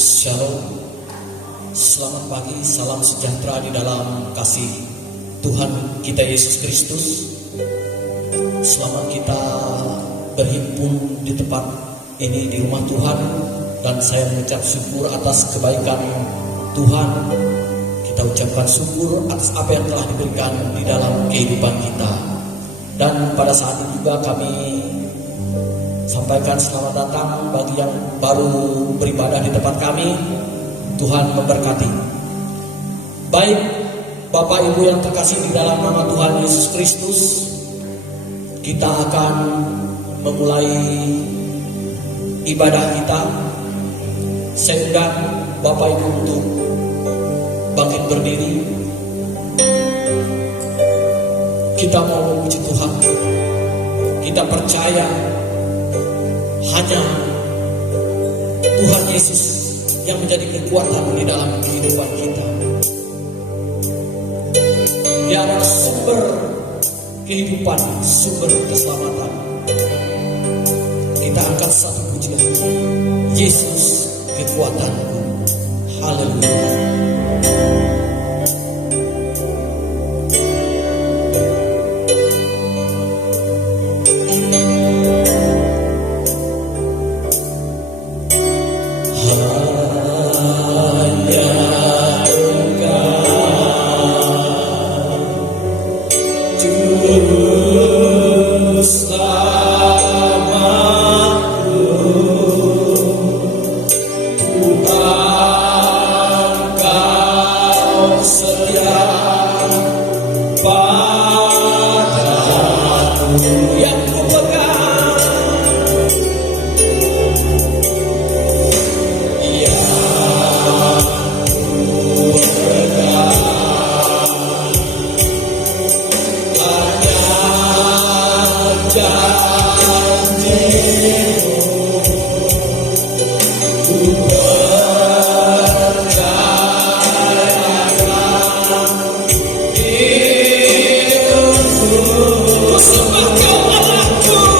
Shalom, selamat pagi, salam sejahtera di dalam kasih Tuhan kita Yesus Kristus. Selamat kita berhimpun di tempat ini di rumah Tuhan, dan saya mengucap syukur atas kebaikan Tuhan. Kita ucapkan syukur atas apa yang telah diberikan di dalam kehidupan kita. Dan pada saat ini juga kami sampaikan selamat datang bagi yang baru beribadah di tempat kami. Tuhan memberkati. Baik Bapak Ibu yang terkasih di dalam nama Tuhan Yesus Kristus, kita akan memulai ibadah kita. Saya undang Bapak Ibu untuk bangkit berdiri. Kita mau memuji Tuhan. Kita percaya hanya Tuhan Yesus yang menjadi kekuatan di dalam kehidupan kita. Dia adalah sumber kehidupan, sumber keselamatan. Kita angkat satu pujian. Yesus kekuatanku. Haleluya. Sembah kau Allahku.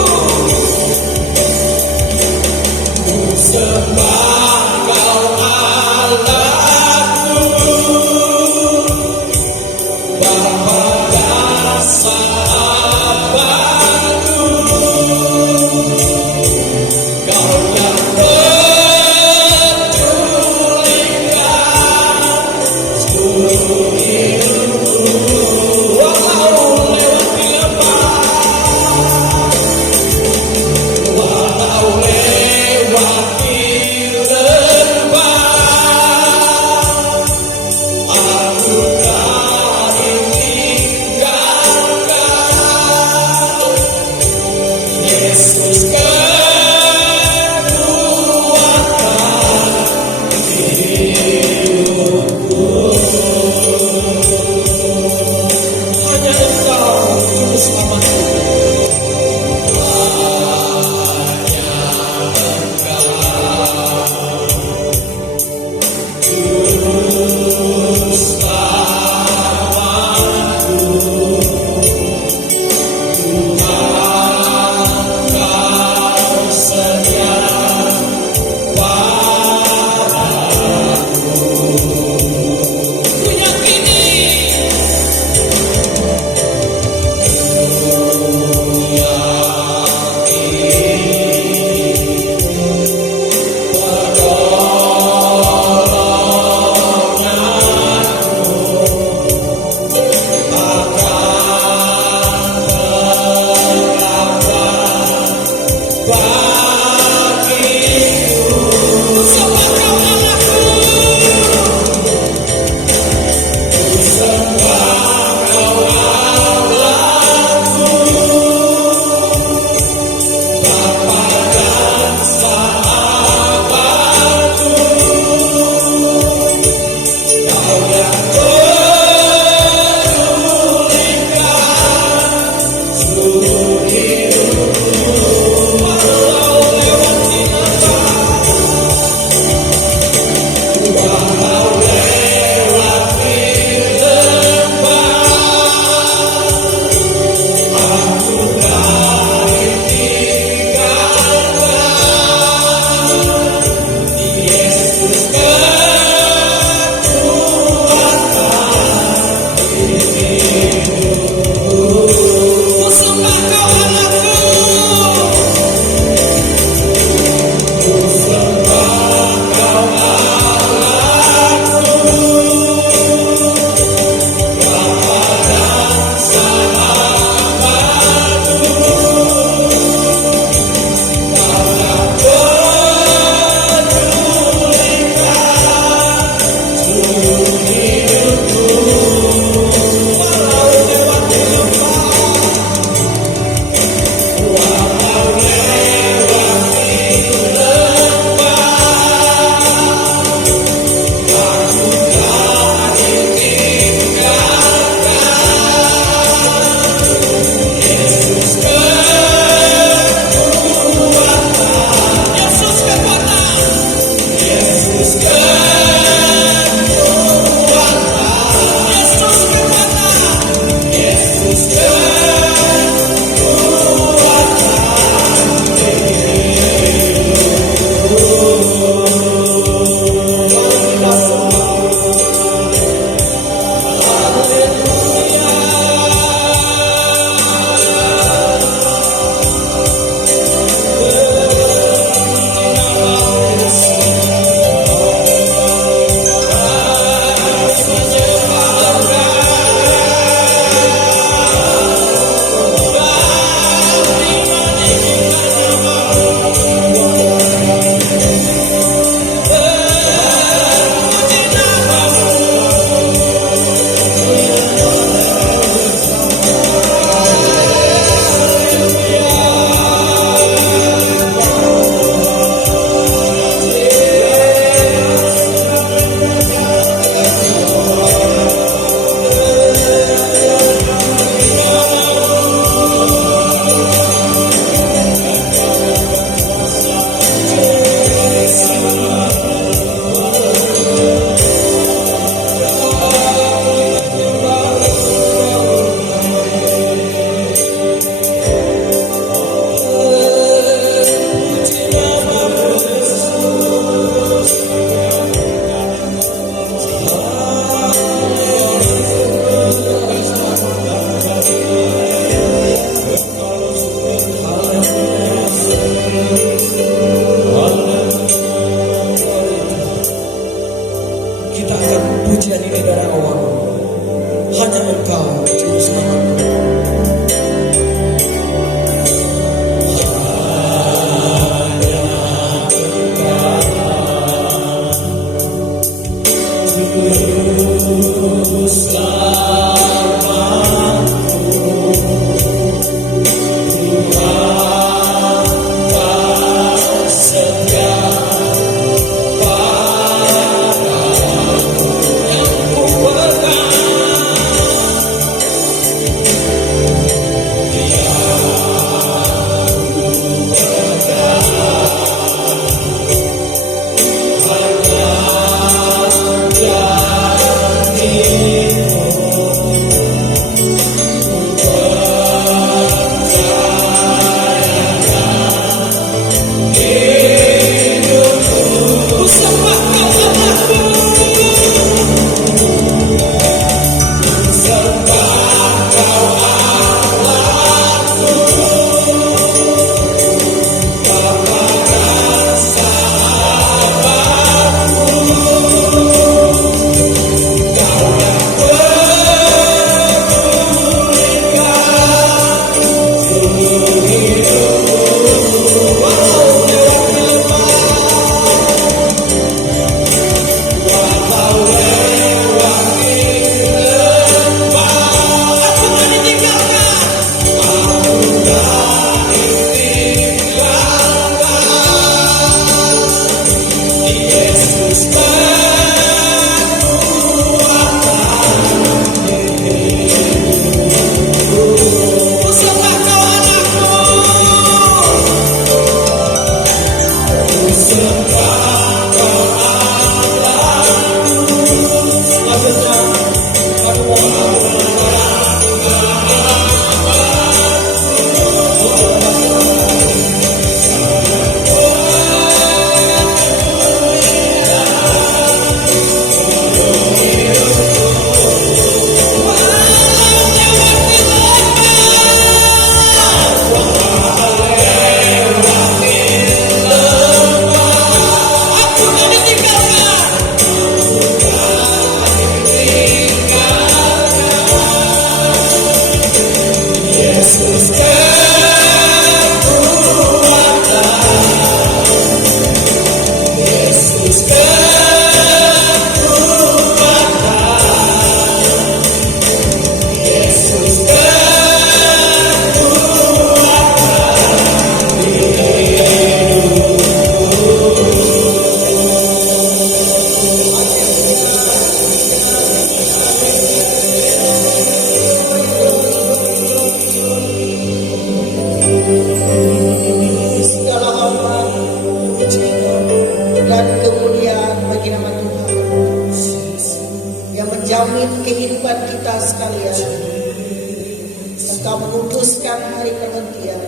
hari perhentian.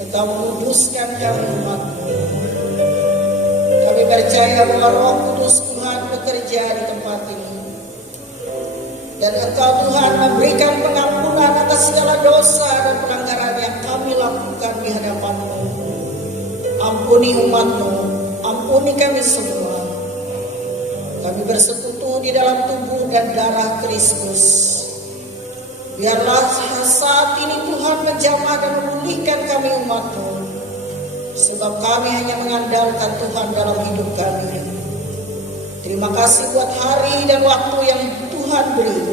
Engkau menguduskan kami umat-Mu. Kami percaya bahwa Roh Kudus Tuhan bekerja di tempat ini. Dan Engkau Tuhan memberikan pengampunan atas segala dosa dan pelanggaran yang kami lakukan di hadapan-Mu. Ampuni umat-Mu, ampuni kami semua. Kami bersekutu di dalam tubuh dan darah Kristus. Biarlah saat ini Tuhan menjamah dan memulihkan kami umat-Mu. Sebab kami hanya mengandalkan Tuhan dalam hidup kami. Terima kasih buat hari dan waktu yang Tuhan beri.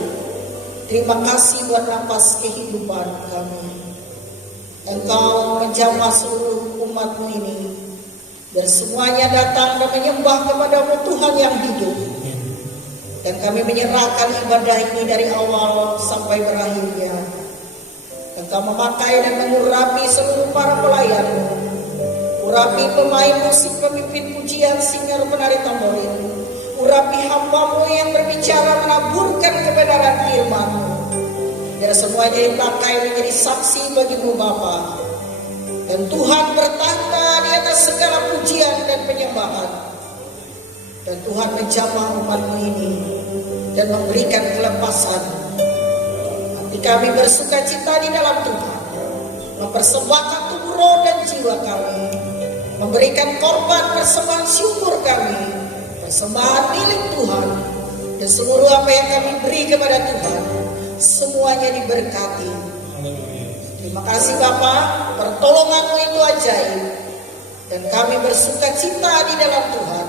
Terima kasih buat napas kehidupan kami. Engkau menjamah seluruh umat-Mu ini. Biar semuanya datang dan menyembah kepada-Mu Tuhan yang hidup. Dan kami menyerahkan ibadah ini dari awal sampai berakhirnya. Engkau memakai dan mengurapi seluruh para pelayan-Mu. Urapi pemain musik, pemimpin pujian, singer, penari tamborin. Urapi hamba-Mu yang berbicara menaburkan kebenaran firman-Mu. Biar semuanya dipakai menjadi saksi bagi-Mu Bapa. Dan Tuhan bertanda di atas segala pujian dan penyembahan. Dan Tuhan menjamah umat-Mu ini dan memberikan kelepasan. Hati kami bersuka cita di dalam Tuhan, mempersembahkan tubuh, roh dan jiwa kami, memberikan korban persembahan syukur kami, persembahan milik Tuhan. Dan seluruh apa yang kami beri kepada Tuhan, semuanya diberkati. Terima kasih Bapa, pertolongan-Mu itu ajaib. Dan kami bersuka cita di dalam Tuhan.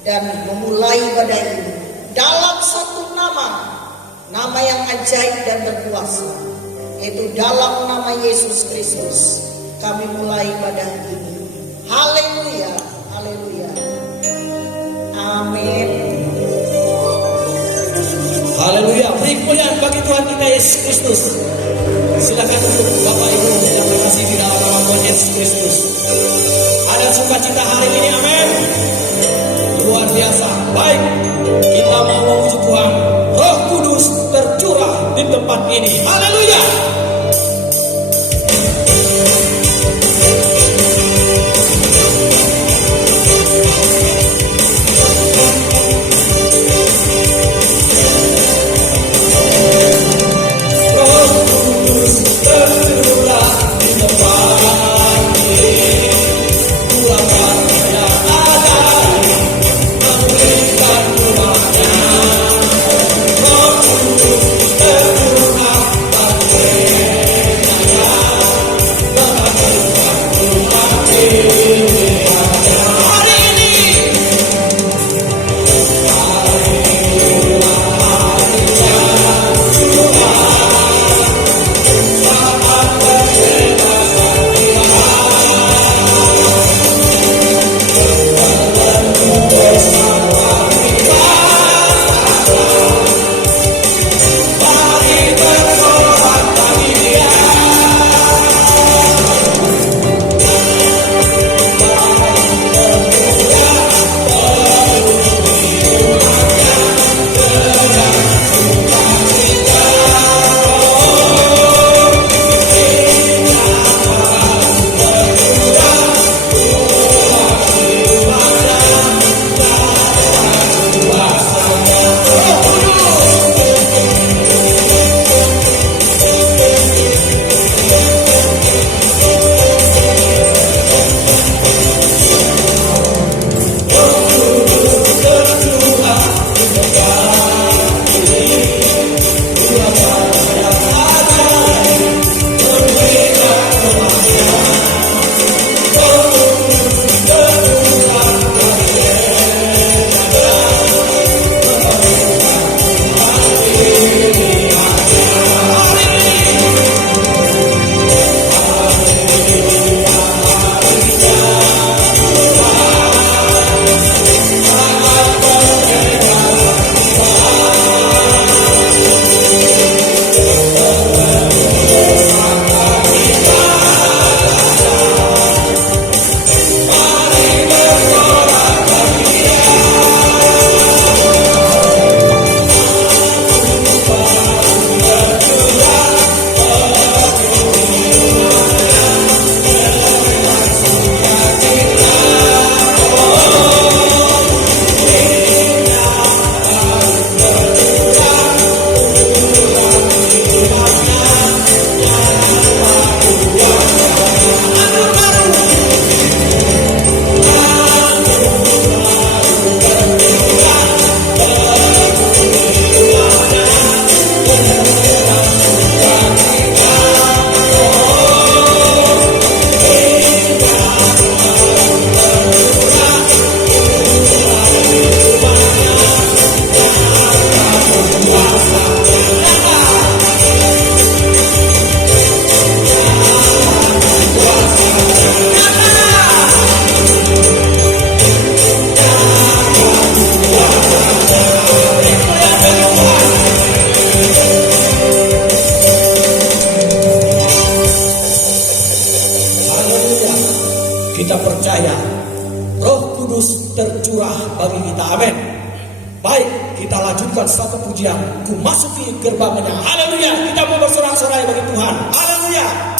Dan memulai ibadah ini dalam satu nama yang ajaib dan berkuasa, yaitu dalam nama Yesus Kristus. Kami mulai ibadah ini. Haleluya, haleluya, amin. Haleluya. Beri kemuliaan bagi Tuhan kita Yesus Kristus. Silakan untuk Bapak Ibu yang berkasih di dalam nama Tuhan Yesus Kristus. Ada sukacita hari ini, amin. Luar biasa. Baik, kita mau memuji Tuhan. Roh Kudus tercurah di tempat ini. Haleluya. Roh Kudus tercurah. kita percaya Roh Kudus tercurah bagi kita. Amin. Baik, kita lanjutkan satu pujian. Ku masuki gerbangnya. Haleluya. Kita mau bersorak-sorai bagi Tuhan. Haleluya.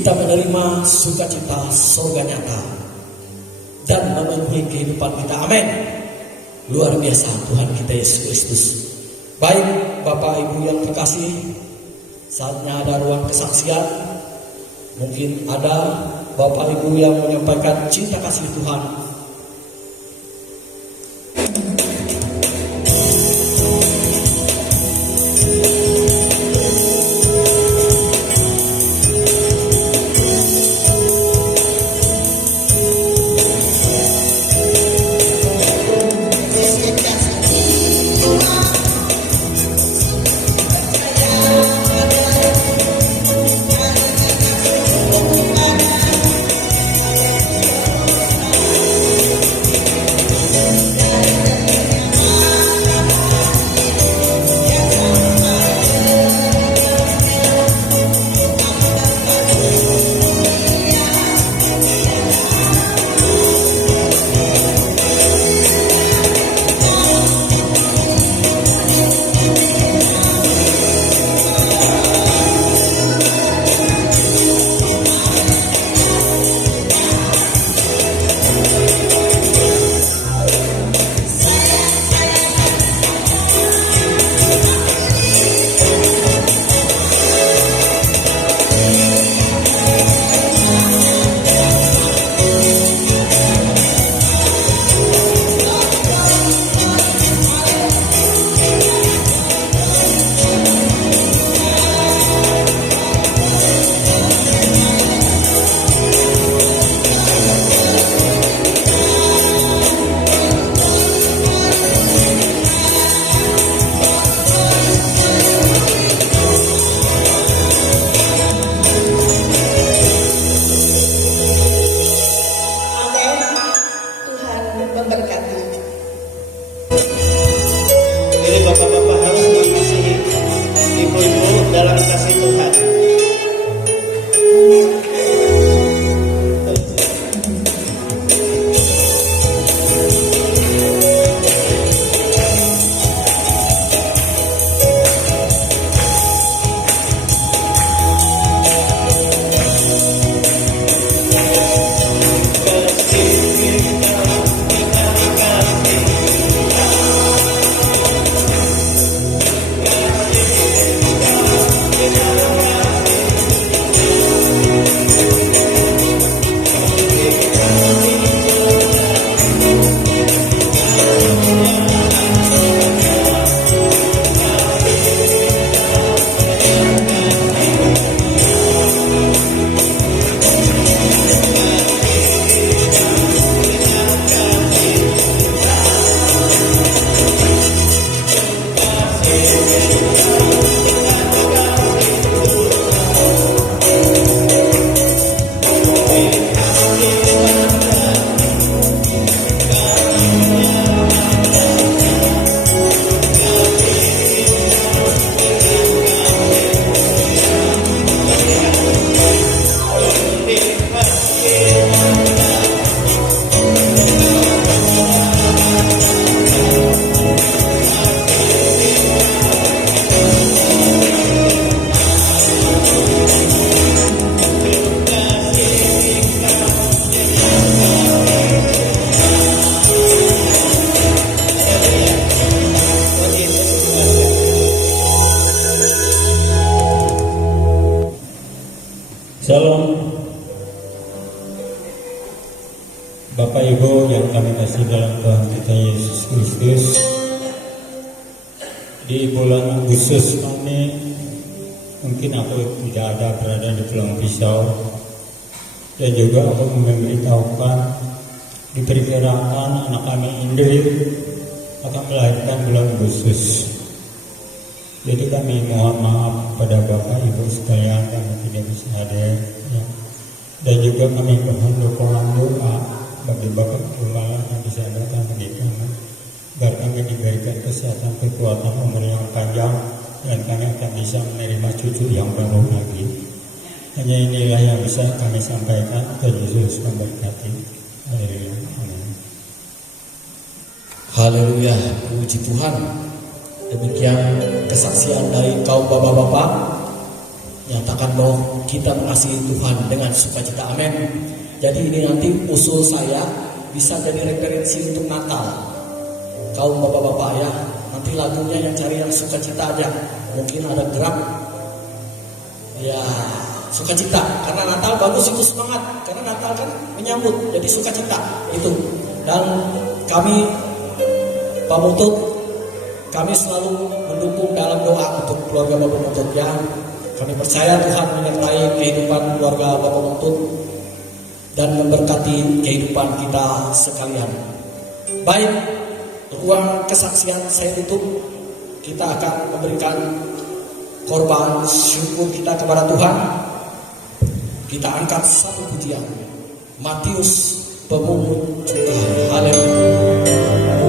kita menerima sukacita surga nyata dan memenuhi kehidupan kita. Amin. Luar biasa Tuhan kita Yesus Kristus. Baik Bapak Ibu yang terkasih, saatnya ada ruang kesaksian. Mungkin ada Bapak Ibu yang menyampaikan cinta kasih Tuhan. Shalom Bapak Ibu yang kami kasih dalam Tuhan kita Yesus Kristus. Di bulan Agustus kami, mungkin aku tidak ada berada di Pulau Pisau, dan juga aku memberitahukan diperkirakan anak kami Indri akan melahirkan bulan Agustus. Jadi kami mohon maaf pada Bapak Ibu sekalian kami tidak bisa hadir, ya. Dan juga kami mohon dukungan doa bagi Bapak Gembala yang bisa datang bagi kami, agar kami diberikan kesehatan, kekuatan, umur yang panjang, dan kami akan bisa menerima cucu yang baru lagi. Hanya inilah yang bisa kami sampaikan. Tuhan Yesus memberkati. Haleluya. Amin. Haleluya, puji Tuhan. Demikian kesaksian dari kaum bapak-bapak, nyatakan bahwa kita mengasihi Tuhan dengan sukacita. Amin. Jadi ini nanti usul saya bisa jadi referensi untuk Natal. Kaum bapak-bapak ya, nanti lagunya yang cari yang sukacita aja. Mungkin ada gerak ya, sukacita. Karena Natal bagus itu semangat, karena Natal kan menyambut, jadi sukacita itu. Dan kami Pak Muntut, kami selalu mendukung dalam doa untuk keluarga Bapak Muntut ya. Kami percaya Tuhan menyertai kehidupan keluarga Bapak Muntut dan memberkati kehidupan kita sekalian. Baik, ruang kesaksian saya tutup. Kita akan memberikan korban syukur kita kepada Tuhan. Kita angkat satu pujian, Matius pemungut cukai. Haleluya.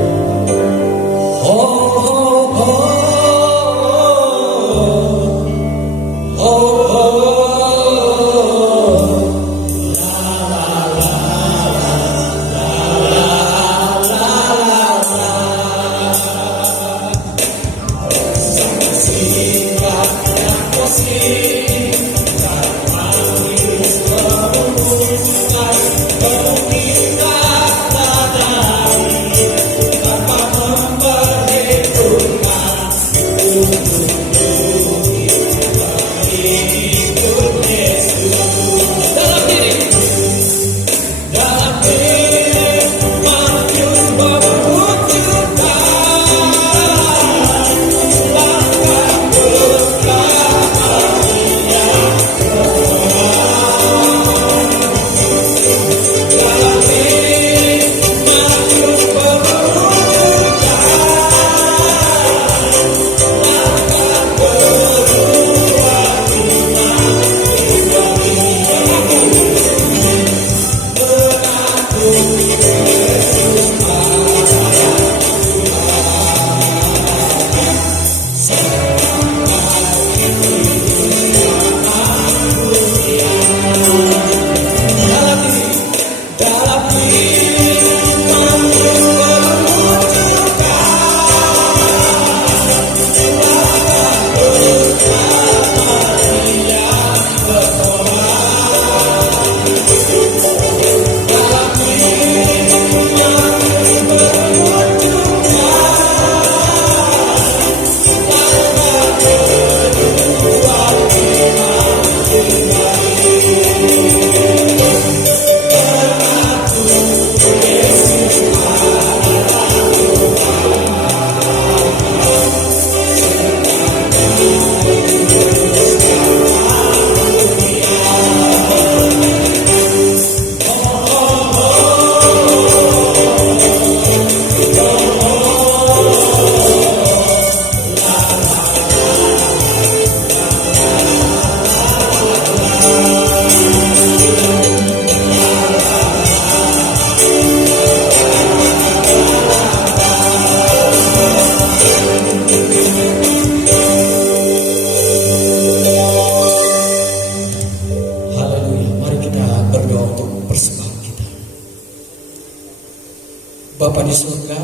Bapa di surga,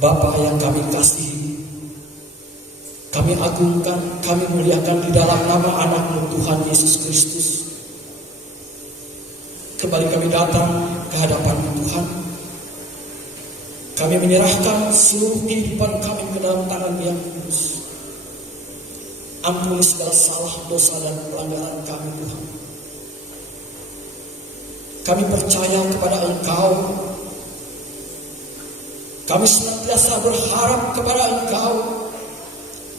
Bapa yang kami kasihi, kami agungkan, kami muliakan di dalam nama anak-Mu Tuhan Yesus Kristus. Kembali kami datang ke hadapan Tuhan. Kami menyerahkan seluruh kehidupan kami ke dalam tangan yang kudus. Ampuni segala salah, dosa dan pelanggaran kami Tuhan. Kami percaya kepada Engkau. Kami senantiasa berharap kepada Engkau,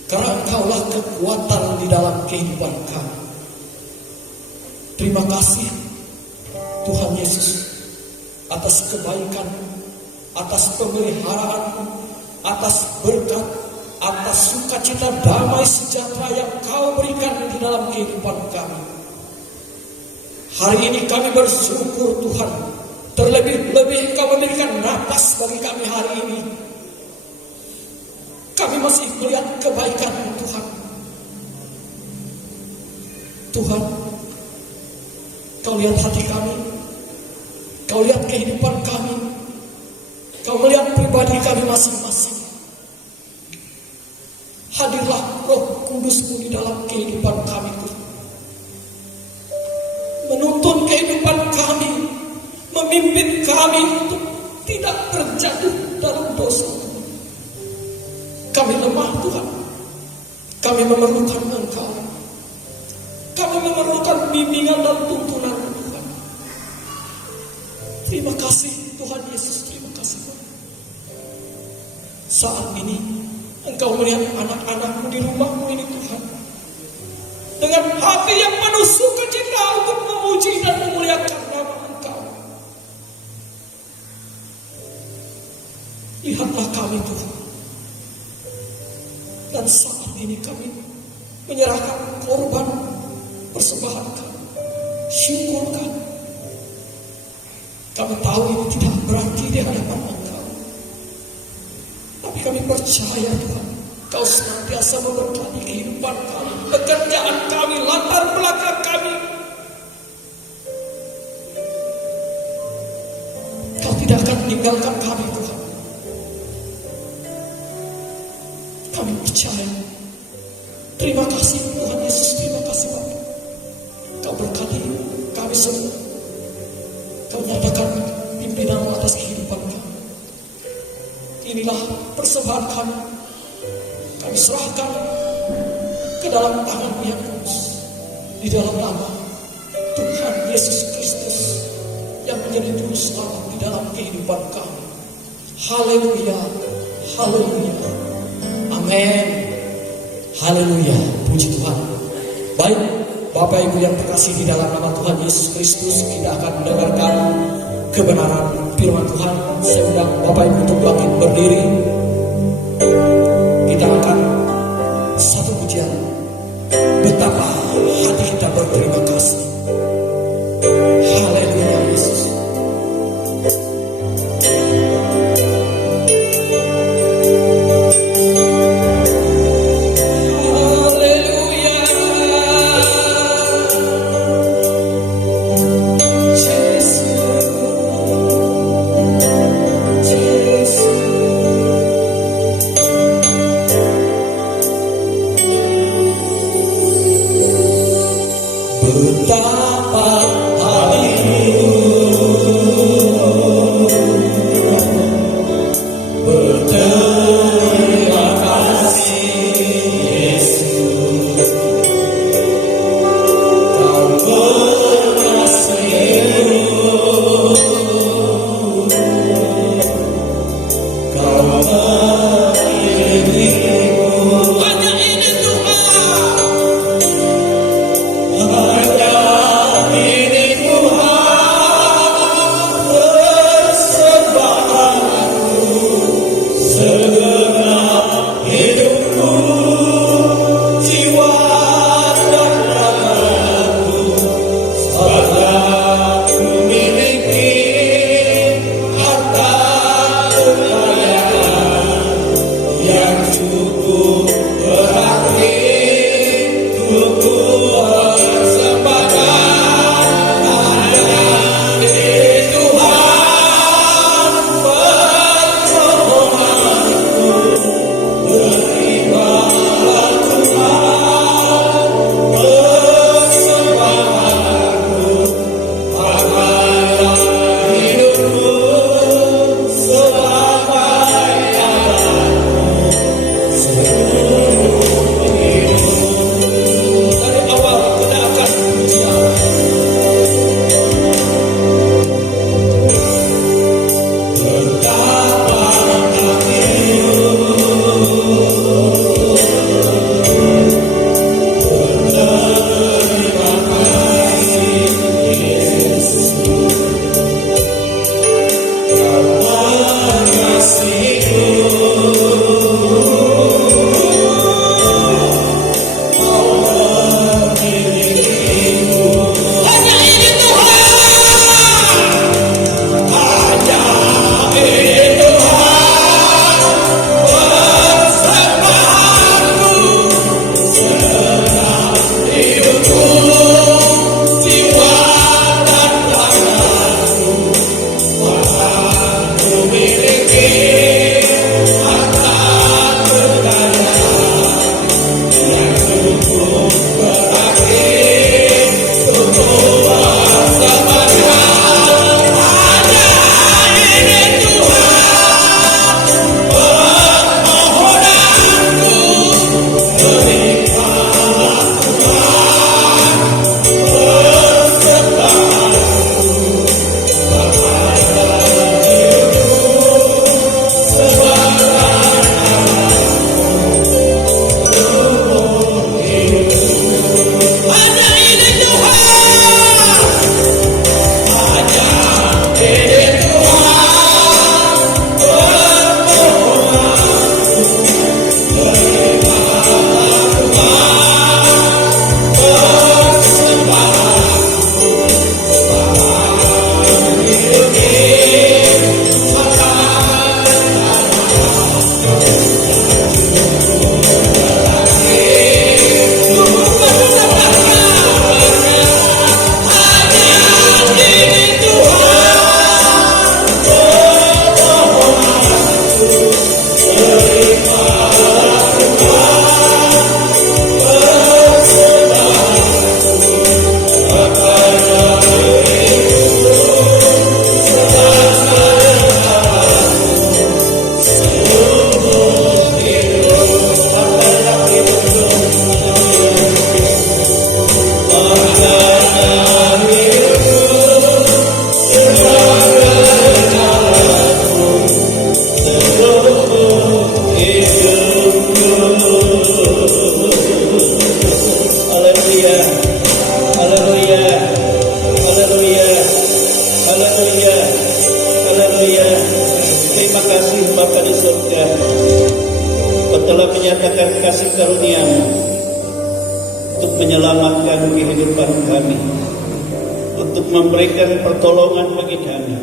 karena Engkaulah kekuatan di dalam kehidupan kami. Terima kasih Tuhan Yesus atas kebaikan, atas pemeliharaan, atas berkat, atas sukacita, damai, sejahtera yang Kau berikan di dalam kehidupan kami. Hari ini kami bersyukur Tuhan. Terlebih-lebih Engkau memberikan napas bagi kami hari ini. Kami masih melihat kebaikan Tuhan. Tuhan, Kau lihat hati kami. Kau lihat kehidupan kami. Kau melihat pribadi kami masing-masing. Hadirlah Roh Kudus-Mu di dalam kehidupan kami. Menuntun kehidupan kami. Memimpin kami untuk tidak terjatuh dalam dosa. Kami lemah Tuhan. Kami memerlukan Engkau. kami memerlukan bimbingan dan tuntunan Tuhan. Terima kasih Tuhan Yesus, terima kasih Tuhan. Saat ini Engkau melihat anak-anakmu di rumahmu ini Tuhan, dengan hati yang penuh sukacita untuk memuji dan memuliakan nama Engkau. Lihatlah kami Tuhan. Dan saat ini kami menyerahkan korban persembahan kami, syukur kami. Kami tahu ini tidak berarti di hadapan Engkau, tapi kami percaya Tuhan, Kau senantiasa memberkati kehidupan kami, pekerjaan kami, latar belakang kami. Kau tidak akan meninggalkan kami Tuhan. Kami percaya. Terima kasih Tuhan Yesus, terima kasih Bapak. Kau berkati kami semua. Kau nyatakan pimpinan atas kehidupan kami. Inilah persembahan kami. Kami serahkan ke dalam tangan yang kudus, di dalam nama Tuhan Yesus Kristus yang menjadi juru selamat di dalam kehidupan kami. Haleluya, haleluya, amin, haleluya, puji Tuhan. Baik, Bapak Ibu yang terkasih di dalam nama Tuhan Yesus Kristus, kita akan mendengarkan kebenaran firman Tuhan. Saya undang Bapak Ibu untuk bangkit berdiri. Kita akan satu pujian, betapa hati kita berterima kasih. Haleluya Yesus. Dari awal untuk menyelamatkan kehidupan kami, untuk memberikan pertolongan bagi kami,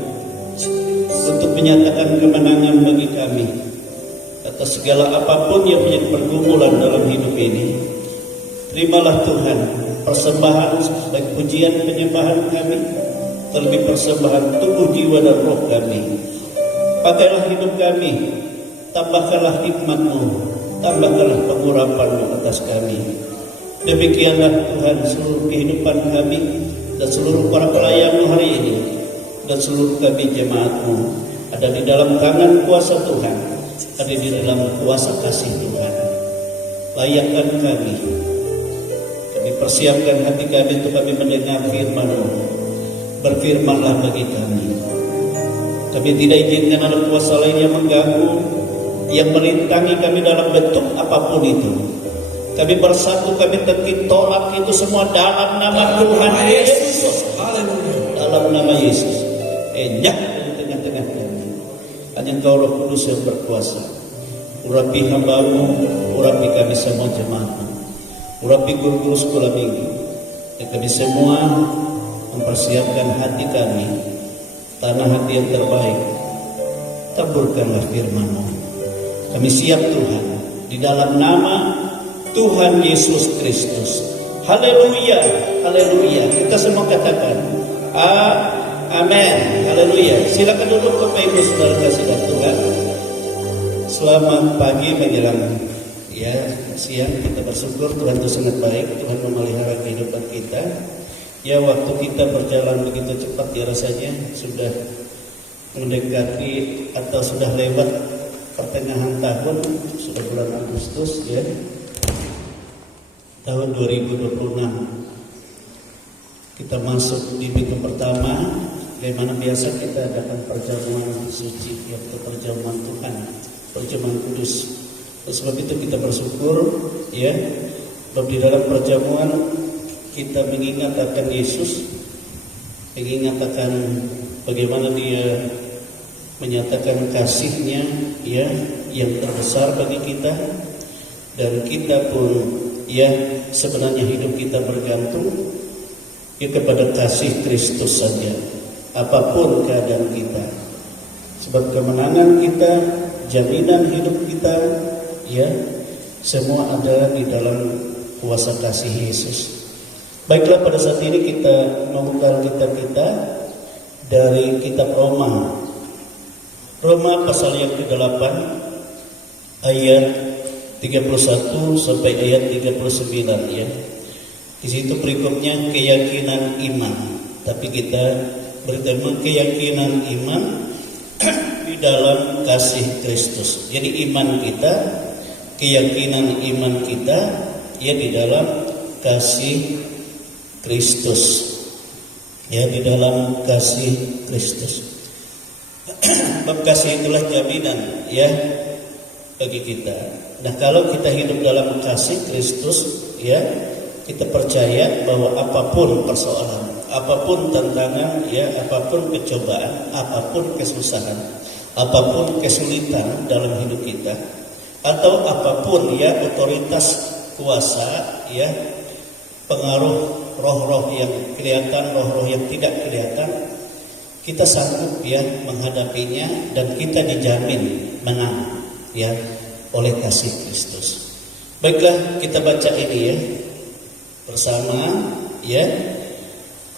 untuk menyatakan kemenangan bagi kami atas segala apapun yang menjadi pergumulan dalam hidup ini. Terimalah Tuhan persembahan baik pujian penyembahan kami, terlebih persembahan tubuh, jiwa dan roh kami. Pakailah hidup kami, tambahkanlah hikmat-Mu, tambahkanlah pengurapan-Mu atas kami. Demikianlah Tuhan seluruh kehidupan kami dan seluruh para pelayan-Mu hari ini, dan seluruh kami jemaat-Mu ada di dalam tangan kuasa Tuhan, ada di dalam kuasa kasih Tuhan. Layakkan kami persiapkan hati kami untuk kami mendengar firman-Mu. Berfirmanlah bagi kami. Kami tidak izinkan ada kuasa lain yang mengganggu, yang merintangi kami dalam bentuk apapun itu. Kami bersatu, kami tolak itu semua dalam nama Tuhan Yesus. Dalam nama Yesus. Enyah di tengah-tengah kami. Hanya Engkau Roh Kudus yang berkuasa. Urapi hamba-Mu, urapi kami semua jemaat-Mu, urapi guru-guru sekolah minggu. Dan kami semua mempersiapkan hati kami, tanah hati yang terbaik. Taburkanlah firman-Mu. Kami siap Tuhan, di dalam nama Tuhan Yesus Kristus. Haleluya, haleluya. Kita semua katakan amin, haleluya. Silakan duduk Bapak Ibu Saudara kasih Tuhan. Selamat pagi menjelang siang. Kita bersyukur Tuhan itu sangat baik. Tuhan memelihara kehidupan kita. Ya, waktu kita berjalan begitu cepat ya, rasanya sudah mendekati atau sudah lewat pertengahan tahun, sudah bulan Agustus ya, tahun 2026. Kita masuk di minggu pertama, bagaimana biasa kita adakan perjamuan suci, yaitu perjamuan Tuhan, perjamuan kudus. Dan sebab itu kita bersyukur ya, bahwa di dalam perjamuan kita mengingat akan Yesus, mengingat akan bagaimana Dia menyatakan kasih-Nya ya, yang terbesar bagi kita. Dan kita pun ya, sebenarnya hidup kita bergantung ya kepada kasih Kristus saja, apapun keadaan kita. Sebab kemenangan kita, jaminan hidup kita ya, semua ada di dalam kuasa kasih Yesus. Baiklah, pada saat ini kita membuka kitab kita dari kitab Roma pasal yang ke-8 ayat 31 sampai ayat 39 ya. Di situ berikutnya keyakinan iman. Tapi kita bertemu keyakinan iman di dalam kasih Kristus. Jadi iman kita, keyakinan iman kita ya di dalam kasih Kristus. Ya, di dalam kasih Kristus. Bab kasih itulah jaminan ya bagi kita. Nah, kalau kita hidup dalam kasih Kristus ya, kita percaya bahwa apapun persoalan, apapun tantangan ya, apapun pencobaan, apapun kesusahan, apapun kesulitan dalam hidup kita, atau apapun ya otoritas kuasa ya, pengaruh roh-roh yang kelihatan, roh-roh yang tidak kelihatan, kita sanggup ya menghadapinya, dan kita dijamin menang ya oleh kasih Kristus. Baiklah, kita baca ini ya bersama ya.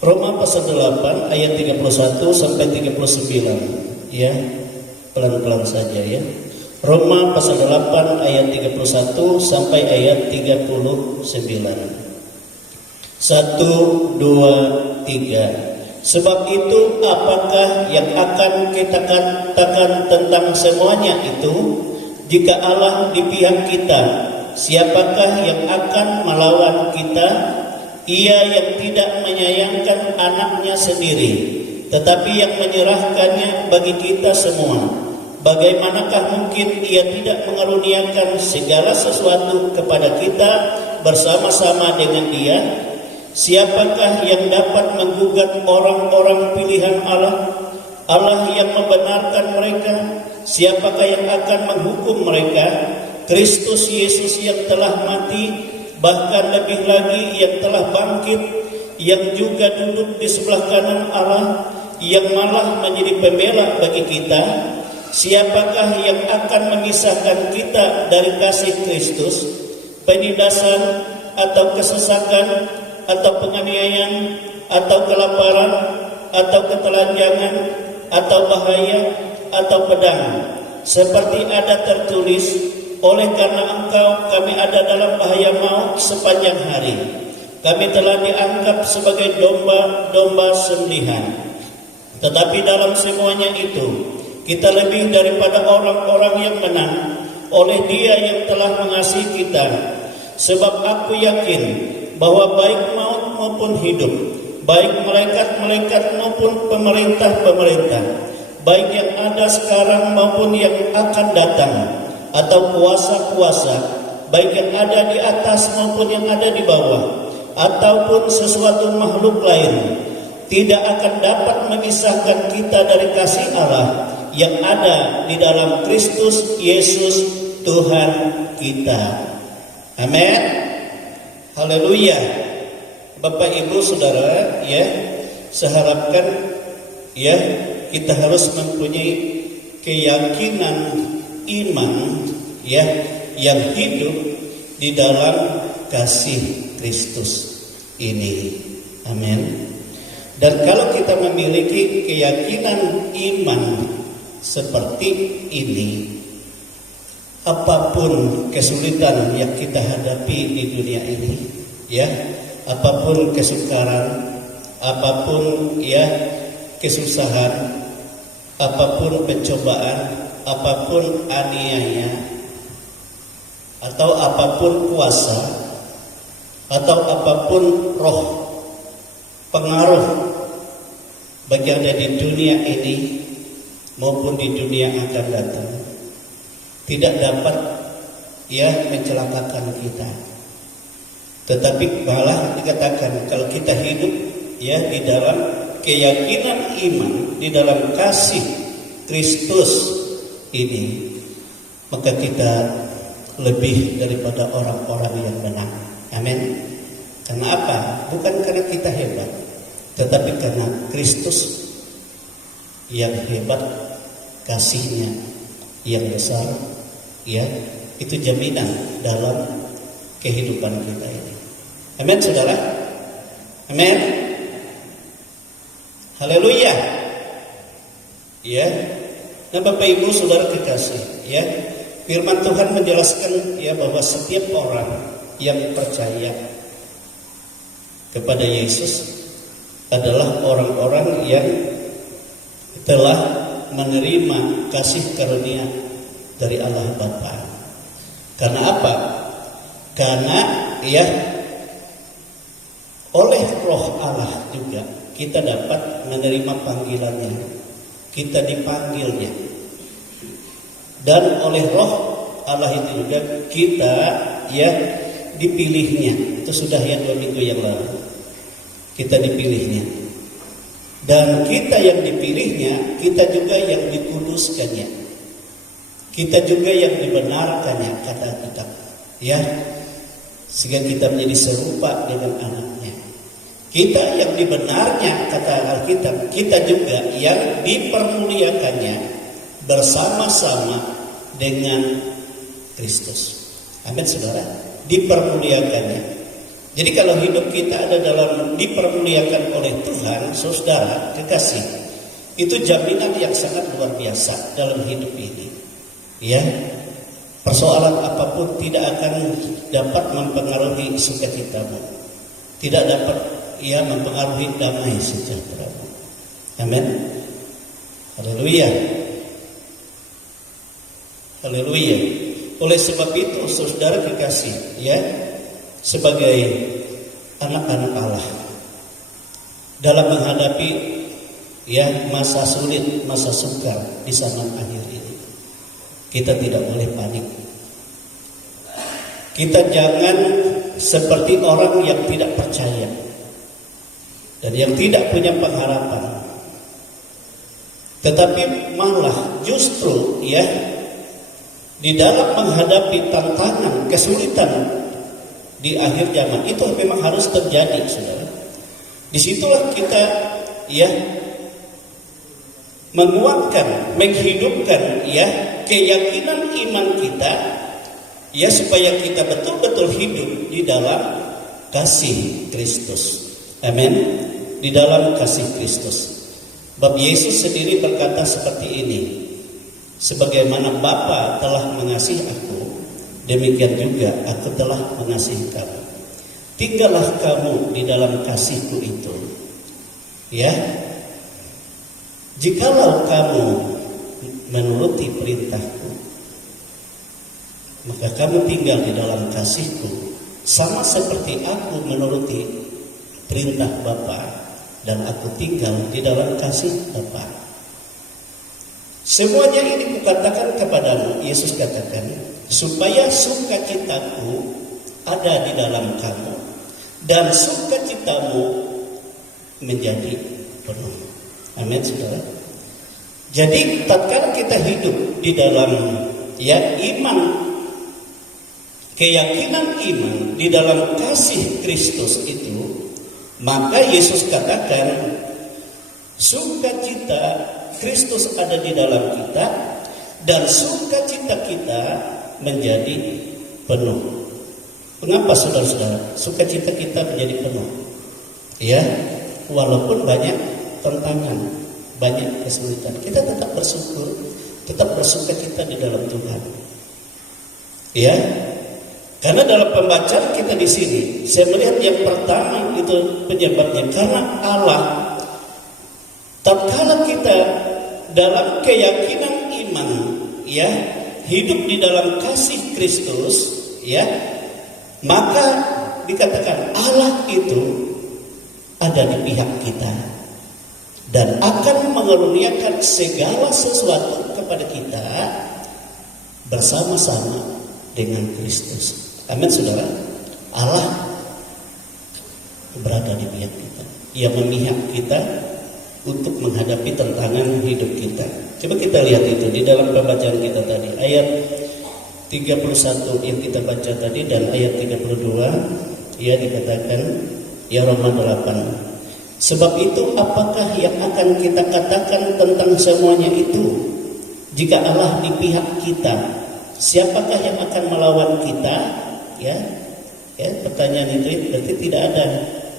Roma pasal 8 ayat 31 sampai 39 ya. Pelan-pelan saja ya. Roma pasal 8 ayat 31 sampai ayat 39. 1, 2, 3. Sebab itu apakah yang akan kita katakan tentang semuanya itu? Jika Allah di pihak kita, siapakah yang akan melawan kita? Ia yang tidak menyayangkan anaknya sendiri, tetapi yang menyerahkannya bagi kita semua. Bagaimanakah mungkin Ia tidak mengaruniakan segala sesuatu kepada kita bersama-sama dengan Dia? Siapakah yang dapat menggugat orang-orang pilihan Allah? Allah yang membenarkan mereka. Siapakah yang akan menghukum mereka? Kristus Yesus yang telah mati bahkan lebih lagi yang telah bangkit, yang juga duduk di sebelah kanan Allah, yang malah menjadi pembela bagi kita. Siapakah yang akan memisahkan kita dari kasih Kristus? Penindasan atau kesesakan atau penganiayaan atau kelaparan atau ketelanjangan atau bahaya atau pedang? Seperti ada tertulis, oleh karena Engkau kami ada dalam bahaya maut sepanjang hari. Kami telah dianggap sebagai domba-domba sembelihan. Tetapi dalam semuanya itu, kita lebih daripada orang-orang yang menang oleh Dia yang telah mengasihi kita. Sebab aku yakin bahwa baik maut maupun hidup, baik malaikat-malaikat maupun pemerintah-pemerintah, baik yang ada sekarang maupun yang akan datang, atau kuasa-kuasa, baik yang ada di atas maupun yang ada di bawah, ataupun sesuatu makhluk lain, tidak akan dapat memisahkan kita dari kasih Allah yang ada di dalam Kristus Yesus Tuhan kita. Amin. Haleluya. Bapak Ibu Saudara, ya, seharapkan ya kita harus mempunyai keyakinan iman ya yang hidup di dalam kasih Kristus ini. Amin. Dan kalau kita memiliki keyakinan iman seperti ini, apapun kesulitan yang kita hadapi di dunia ini, ya, apapun kesukaran, apapun ya kesusahan, apapun pencobaan, apapun aniaya, atau apapun kuasa, atau apapun roh pengaruh bagi yang ada di dunia ini maupun di dunia yang akan datang, tidak dapat ya mencelakakan kita. Tetapi malah dikatakan kalau kita hidup ya di dalam keyakinan iman, di dalam kasih Kristus ini, maka kita lebih daripada orang-orang yang menang. Amin. Karena apa? Bukan karena kita hebat, tetapi karena Kristus yang hebat, kasihnya yang besar, ya, itu jaminan dalam kehidupan kita ini. Amin, saudara. Amin. Haleluya. Ya. Nah, Bapak Ibu Saudara kekasih, ya, firman Tuhan menjelaskan ya bahwa setiap orang yang percaya kepada Yesus adalah orang-orang yang telah menerima kasih karunia dari Allah Bapa. Karena apa? Karena ya oleh Roh Allah juga kita dapat menerima panggilannya, kita dipanggilnya, dan oleh Roh Allah itu juga kita ya dipilihnya. Itu sudah yang 2 minggu yang lalu, kita dipilihnya. Dan kita yang dipilihnya, kita juga yang dikuduskannya, kita juga yang dibenarkannya, kata Alkitab, ya, sehingga kita menjadi serupa dengan anaknya. Kita yang dibenarnya, kata Alkitab, kita juga yang dipermuliakannya bersama-sama dengan Kristus. Amin, saudara. Dipermuliakannya. Jadi kalau hidup kita ada dalam dipermuliakan oleh Tuhan, saudara kekasih, itu jaminan yang sangat luar biasa dalam hidup ini. Ya, persoalan apapun tidak akan dapat mempengaruhi sukacitamu, tidak dapat ya mempengaruhi damai sejahteramu. Amin. Haleluya. Haleluya. Oleh sebab itu, saudara kekasih, ya, sebagai anak-anak Allah dalam menghadapi ya masa sulit, masa sukar di zaman akhir ini, kita tidak boleh panik. Kita jangan seperti orang yang tidak percaya dan yang tidak punya pengharapan, tetapi malah justru ya di dalam menghadapi tantangan, kesulitan di akhir zaman. Itu memang harus terjadi, saudara. Disitulah kita ya menguatkan, menghidupkan ya keyakinan iman kita ya supaya kita betul-betul hidup di dalam kasih Kristus. Amin. Di dalam kasih Kristus. Bab Yesus sendiri berkata seperti ini, sebagaimana Bapa telah mengasihi aku, demikian juga aku telah mengasihi kamu. Tinggallah kamu di dalam kasihku itu. Ya, jikalau kamu menuruti perintahku, maka kamu tinggal di dalam kasihku, sama seperti aku menuruti perintah Bapa dan aku tinggal di dalam kasih Bapa. Semuanya ini kukatakan kepadamu, Yesus katakan, supaya sukacitaku ada di dalam kamu dan sukacitamu menjadi penuh. Amin, saudara. Jadi tatkala kita hidup di dalam ya iman, keyakinan iman di dalam kasih Kristus itu, maka Yesus katakan sukacita Kristus ada di dalam kita dan sukacita kita menjadi penuh. Mengapa saudara-saudara sukacita kita menjadi penuh? Ya, walaupun banyak tantangan, banyak kesulitan, kita tetap bersyukur, tetap bersukacita di dalam Tuhan. Ya, karena dalam pembacaan kita di sini, saya melihat yang pertama itu penyebabnya karena Allah. Tatkala kita dalam keyakinan iman, ya, hidup di dalam kasih Kristus, ya, maka dikatakan Allah itu ada di pihak kita dan akan mengaruniakan segala sesuatu kepada kita bersama-sama dengan Kristus. Amin, saudara. Allah berada di pihak kita. Ia memihak kita untuk menghadapi tantangan hidup kita. Coba kita lihat itu di dalam pembacaan kita tadi. Ayat 31 yang kita baca tadi dan ayat 32 ya dikatakan ya Roma 8. Sebab itu apakah yang akan kita katakan tentang semuanya itu? Jika Allah di pihak kita, siapakah yang akan melawan kita? Ya, pertanyaan itu berarti tidak ada,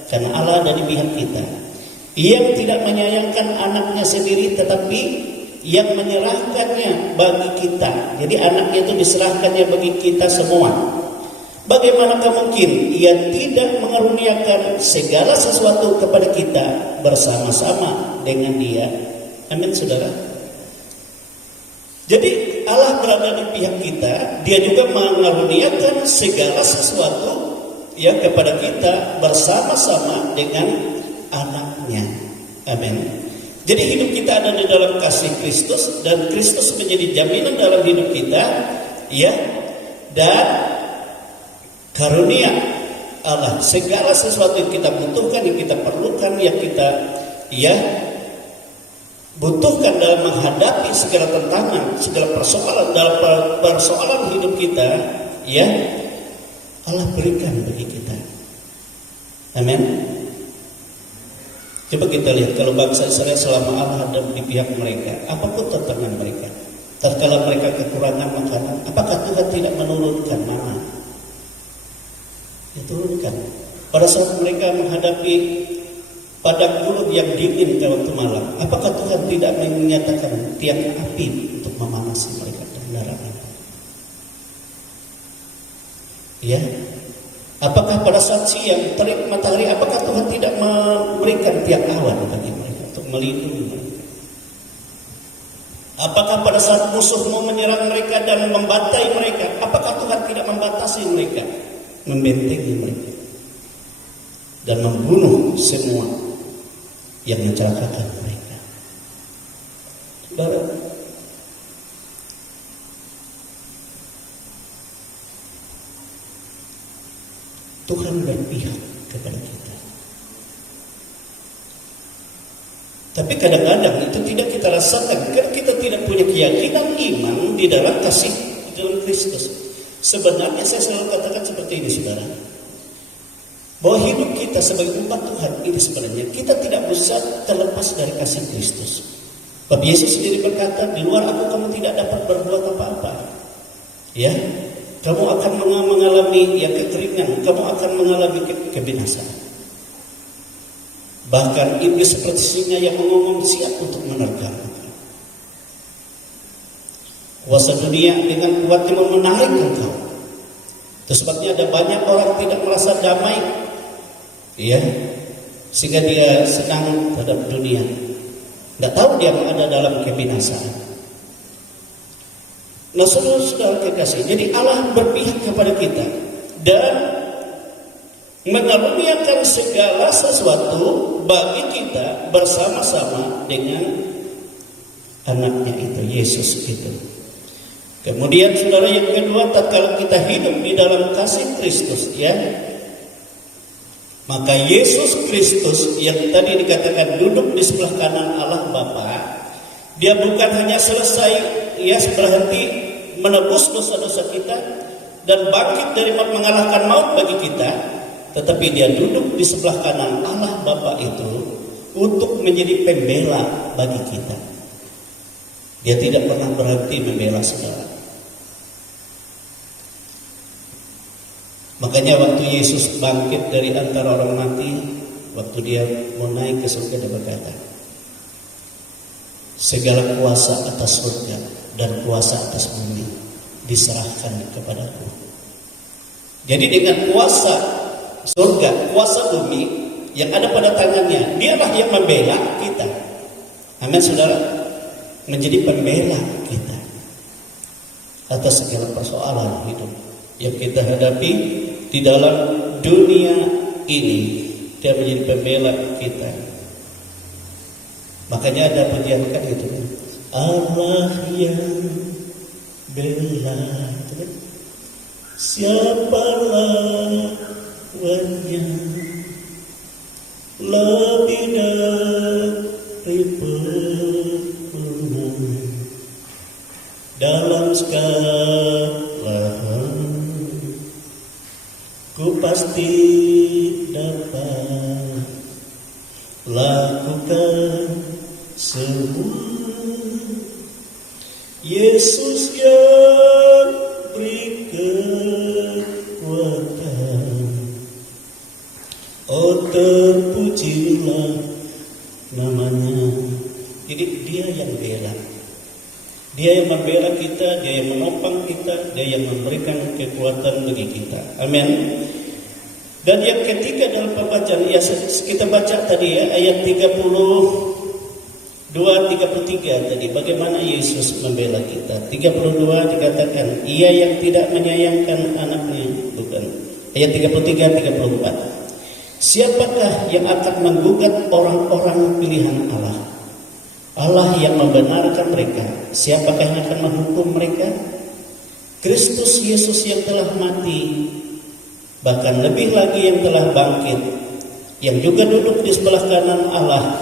karena Allah ada di pihak kita. Ia tidak menyayangkan anaknya sendiri, tetapi yang menyerahkannya bagi kita. Jadi anaknya itu diserahkannya bagi kita semua. Bagaimanakah mungkin Ia tidak mengaruniakan segala sesuatu kepada kita bersama-sama dengan Dia? Amin, saudara. Jadi Allah berada di pihak kita, Dia juga mengaruniakan segala sesuatu ya kepada kita bersama-sama dengan anaknya. Amin. Jadi hidup kita ada di dalam kasih Kristus dan Kristus menjadi jaminan dalam hidup kita, ya. Dan karunia Allah, segala sesuatu yang kita butuhkan, yang kita perlukan, yang kita ya butuhkan dalam menghadapi segala tantangan, segala persoalan dalam persoalan hidup kita, ya Allah berikan bagi kita. Amin. Coba kita lihat kalau bangsa Israel selama Allah ada di pihak mereka, apapun tantangan mereka, tatkala mereka kekurangan makanan, apakah Tuhan tidak menurunkan mana? Dia turunkan. Pada saat mereka menghadapi padang gurun yang dingin pada waktu malam, apakah Tuhan tidak menyatakan tiang api untuk memanasi mereka dan darahnya? Ya. Apakah pada saat siang terik matahari, apakah Tuhan tidak memberikan tiang awan bagi mereka untuk melindungi mereka? Apakah pada saat musuh mau menyerang mereka dan membantai mereka, apakah Tuhan tidak membatasi mereka, membentengi mereka dan membunuh semua yang mencelakakan mereka? Saudara, Tuhan berpihak kepada kita. Tapi kadang-kadang itu tidak kita rasakan karena kita tidak punya keyakinan iman di dalam kasih di dalam Kristus. Sebenarnya saya selalu katakan seperti ini, saudara. bahwa hidup kita sebagai umat Tuhan ini sebenarnya kita tidak bisa terlepas dari kasih Kristus. Bapak Yesus sendiri berkata, di luar aku kamu tidak dapat berbuat apa-apa. Ya, kamu akan mengalami yang kekeringan, kamu akan mengalami kebinasaan. Bahkan iblis seperti singa yang mengomong siap untuk menerkam. Kuasa dunia dengan kuatnya menarik engkau. Itu sebabnya ada banyak orang tidak merasa damai, ya, sehingga dia senang terhadap dunia. Tidak tahu dia ada dalam kebinasaan. Nah, saudara-saudara kekasih, jadi Allah berpihak kepada kita dan mengaruniakan segala sesuatu bagi kita bersama-sama dengan anaknya itu, Yesus itu. Kemudian saudara yang kedua, tatkala kita hidup di dalam kasih Kristus, ya, maka Yesus Kristus yang tadi dikatakan duduk di sebelah kanan Allah Bapa, dia bukan hanya selesai, ya, berhenti menebus dosa-dosa kita dan bangkit dari mengalahkan maut bagi kita, tetapi dia duduk di sebelah kanan Allah Bapa itu untuk menjadi pembela bagi kita. Dia tidak pernah berhenti membela saudara. Makanya waktu Yesus bangkit dari antara orang mati, waktu dia mau naik ke surga, dia berkata, segala kuasa atas surga dan kuasa atas bumi diserahkan kepadaku. Jadi dengan kuasa surga, kuasa bumi yang ada pada tangannya, dialah yang membela kita. Amin saudara, menjadi pembela kita atas segala persoalan hidup yang kita hadapi di dalam dunia ini. Dia menjadi pembela kita. Makanya ada pujian kan itu, Allah yang bela, siapa lawannya, lebih dari pemenang dalam segala hal. Ku pasti dapat lakukan semua. Yesus yang beri kekuatan, oh terpujilah namanya. Jadi dia yang bela, dia yang membela kita, dia yang menopang kita, dia yang memberikan kekuatan bagi kita. Amin. Dan yang ketiga dalam pembacaan, ya kita baca tadi ya ayat 32-33 tadi, bagaimana Yesus membela kita. 32 dikatakan, ia yang tidak menyayangkan anaknya, bukan. Ayat 33-34. Siapakah yang akan menggugat orang-orang pilihan Allah? Allah yang membenarkan mereka. Siapakah yang akan menghukum mereka? Kristus Yesus yang telah mati, bahkan lebih lagi yang telah bangkit, yang juga duduk di sebelah kanan Allah,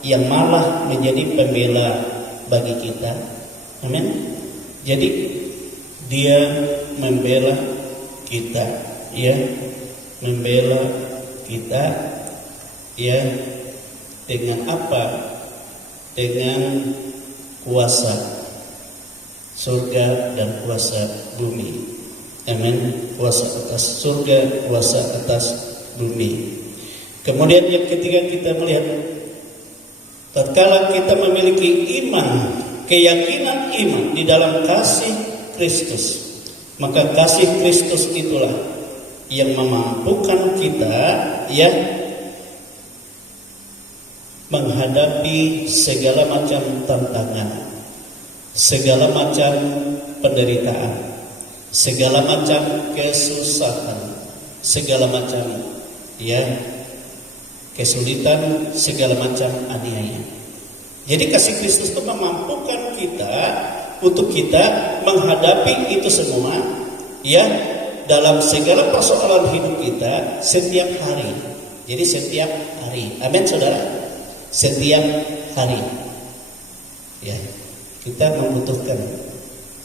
yang malah menjadi pembela bagi kita. Amin. Jadi dia membela kita, ya, membela kita, ya, dengan apa? Dengan kuasa surga dan kuasa bumi. Amin. Kuasa atas surga, kuasa atas bumi. Kemudian yang ketiga kita melihat, tatkala kita memiliki iman, keyakinan iman di dalam kasih Kristus, maka kasih Kristus itulah yang memampukan kita, ya, menghadapi segala macam tantangan, segala macam penderitaan, segala macam kesusahan, segala macam, ya, kesulitan, segala macam aniaya. Jadi kasih Kristus itu memampukan kita untuk kita menghadapi itu semua, ya, dalam segala persoalan hidup kita setiap hari. Jadi setiap hari, amin saudara. Setiap hari, ya, kita membutuhkan,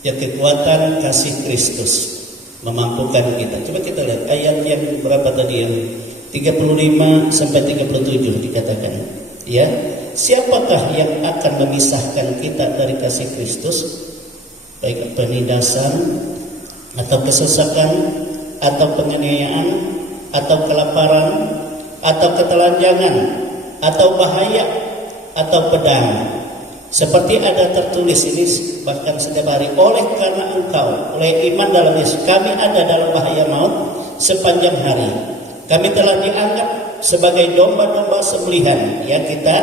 ya, kekuatan kasih Kristus memampukan kita. Coba kita lihat ayat yang berapa tadi, yang 35 sampai 37 dikatakan, ya, siapakah yang akan memisahkan kita dari kasih Kristus? Baik penindasan atau kesesakan atau penganiayaan atau kelaparan atau ketelanjangan atau bahaya atau pedang. Seperti ada tertulis ini bahkan setiap hari, oleh karena engkau, oleh iman dalam Yesus, kami ada dalam bahaya maut sepanjang hari. Kami telah dianggap sebagai domba-domba sembelihan, ya, kita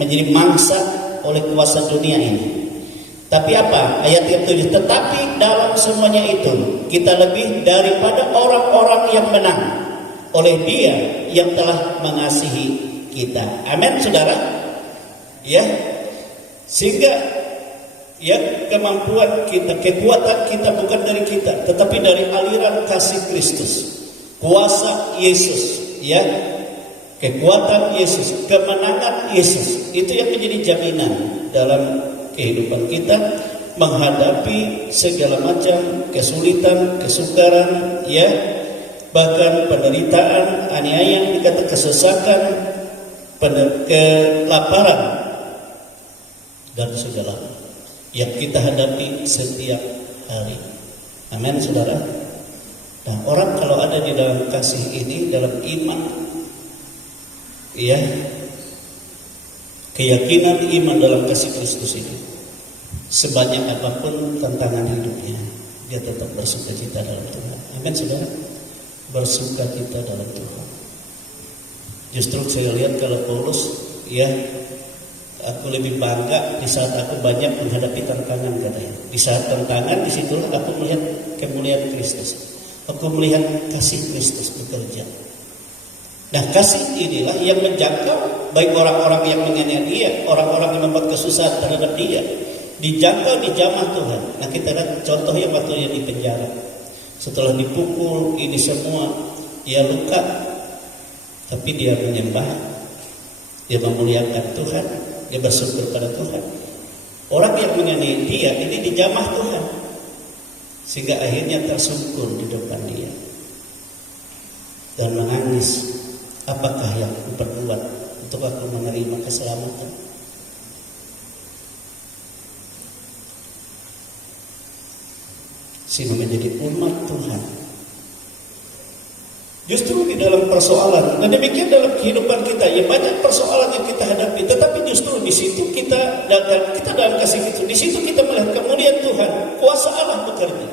menjadi mangsa oleh kuasa dunia ini. Tapi apa? Ayat 37, tetapi dalam semuanya itu kita lebih daripada orang-orang yang menang oleh Dia yang telah mengasihi kita. Amin, saudara. Ya. Sehingga ya, kemampuan kita, kekuatan kita bukan dari kita, tetapi dari aliran kasih Kristus, kuasa Yesus, ya, kekuatan Yesus, kemenangan Yesus. Itu yang menjadi jaminan dalam kehidupan kita menghadapi segala macam kesulitan, kesukaran, ya, bahkan penderitaan, aniaya, dikata kesesakan, kelaparan, dan segala yang kita hadapi setiap hari. Amin, saudara. Nah, orang kalau ada di dalam kasih ini, dalam iman, ya, keyakinan iman dalam kasih Kristus ini, sebanyak apapun tantangan hidupnya, dia tetap bersukacita dalam Tuhan. Amin, saudara. Bersukacita dalam Tuhan. Justru saya lihat kalau Paulus, ya, aku lebih bangga di saat aku banyak menghadapi tantangan, katanya. Di saat tantangan, disitulah aku melihat kemuliaan Kristus. Aku melihat kasih Kristus bekerja. Nah, kasih inilah yang menjangkau baik orang-orang yang menganiaya Dia, orang-orang yang membuat kesusahan terhadap Dia, dijangkau, dijamah Tuhan. Nah, kita lihat contoh yang waktu dia di penjara. Setelah dipukul ini semua, ia luka, tapi dia menyembah, dia memuliakan Tuhan, dia bersyukur pada Tuhan. Orang yang menganiaya dia ini dijamah Tuhan, sehingga akhirnya tersungkur di depan Dia dan menangis. Apakah yang aku perbuat untuk aku menerima keselamatan? Sehingga menjadi umat Tuhan. Justru di dalam persoalan, dan demikian dalam kehidupan kita, ya, banyak persoalan yang kita hadapi, tetapi justru di situ kita dalam kasih itu, di situ kita melihat kemuliaan Tuhan, kuasa Allah bekerja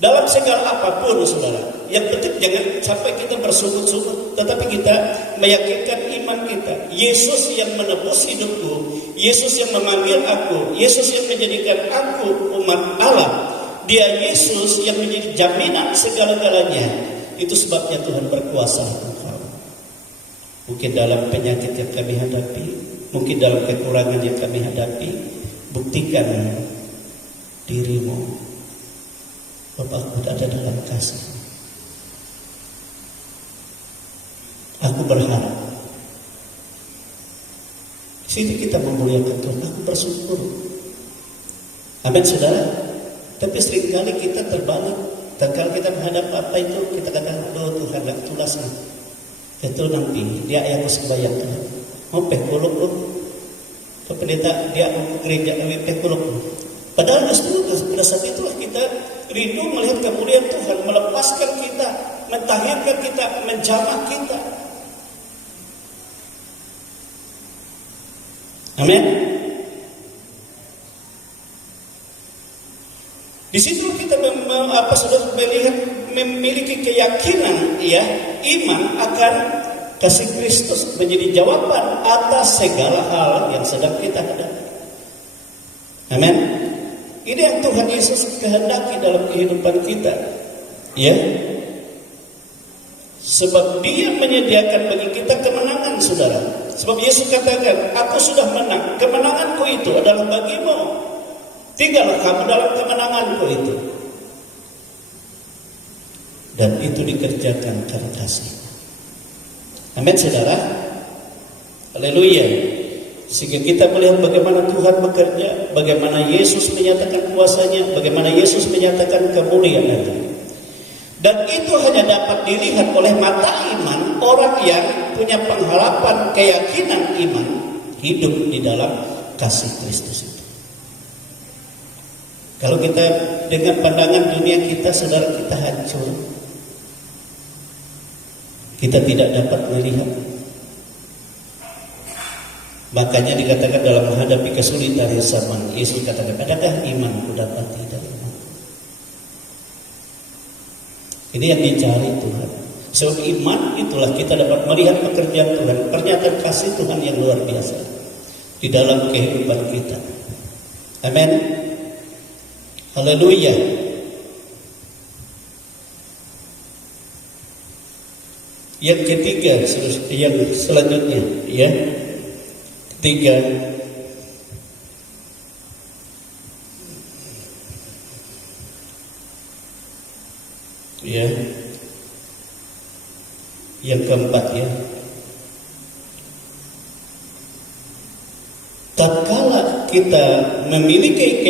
dalam segala apapun, saudara. Yang penting jangan sampai kita bersungguh-sungguh, tetapi kita meyakinkan iman kita. Yesus yang menebus hidupku, Yesus yang memanggil aku, Yesus yang menjadikan aku umat Allah, Dia Yesus yang menjadi jaminan segala-galanya. Itu sebabnya Tuhan berkuasa engkau. Mungkin dalam penyakit yang kami hadapi, mungkin dalam kekurangan yang kami hadapi, buktikan dirimu. Bapakku ada dalam kasih. Aku berharap di sini kita memuliakan Tuhan. Aku bersyukur. Amin, saudara. Tapi seringkali kita terbalik. Kalau kita menghadap apa itu, kita katakan, aduh Tuhan, gak tulas nih. Itu nanti dia ayah sembahyang Tuhan. Mau pekuluk lu, ke pendeta dia mau ke gereja pekuluk lu. Padahal justru pada saat itulah kita rindu melihat kemuliaan Tuhan, melepaskan kita, mentahirkan kita, menjamah kita. Amin. Di situ kita sudah melihat, memiliki keyakinan, ya, iman akan kasih Kristus menjadi jawaban atas segala hal yang sedang kita hadapi. Amin. Ini yang Tuhan Yesus kehendaki dalam kehidupan kita, ya. Sebab Dia menyediakan bagi kita kemenangan, saudara. Sebab Yesus katakan, aku sudah menang, kemenanganku itu adalah bagimu. Tinggallah kamu dalam kemenanganku itu. Dan itu dikerjakan karena kasih. Amin, saudara. Haleluya. Sehingga kita melihat bagaimana Tuhan bekerja, bagaimana Yesus menyatakan kuasanya, bagaimana Yesus menyatakan kemuliaannya. Dan itu hanya dapat dilihat oleh mata iman orang yang punya pengharapan, keyakinan iman, hidup di dalam kasih Kristus itu. Kalau kita dengan pandangan dunia kita, saudara, kita hancur. Kita tidak dapat melihat. Makanya dikatakan dalam menghadapi kesulitan zaman, Yesus katakan, adakah imanku dapat tidak iman? Ini yang dicari Tuhan. Sebab iman itulah kita dapat melihat pekerjaan Tuhan, pernyataan kasih Tuhan yang luar biasa di dalam kehidupan kita. Amin. Haleluya. Yang ketiga, yang selanjutnya, ya. Ketiga, ya. Yang keempat, ya. Tatkala kita memiliki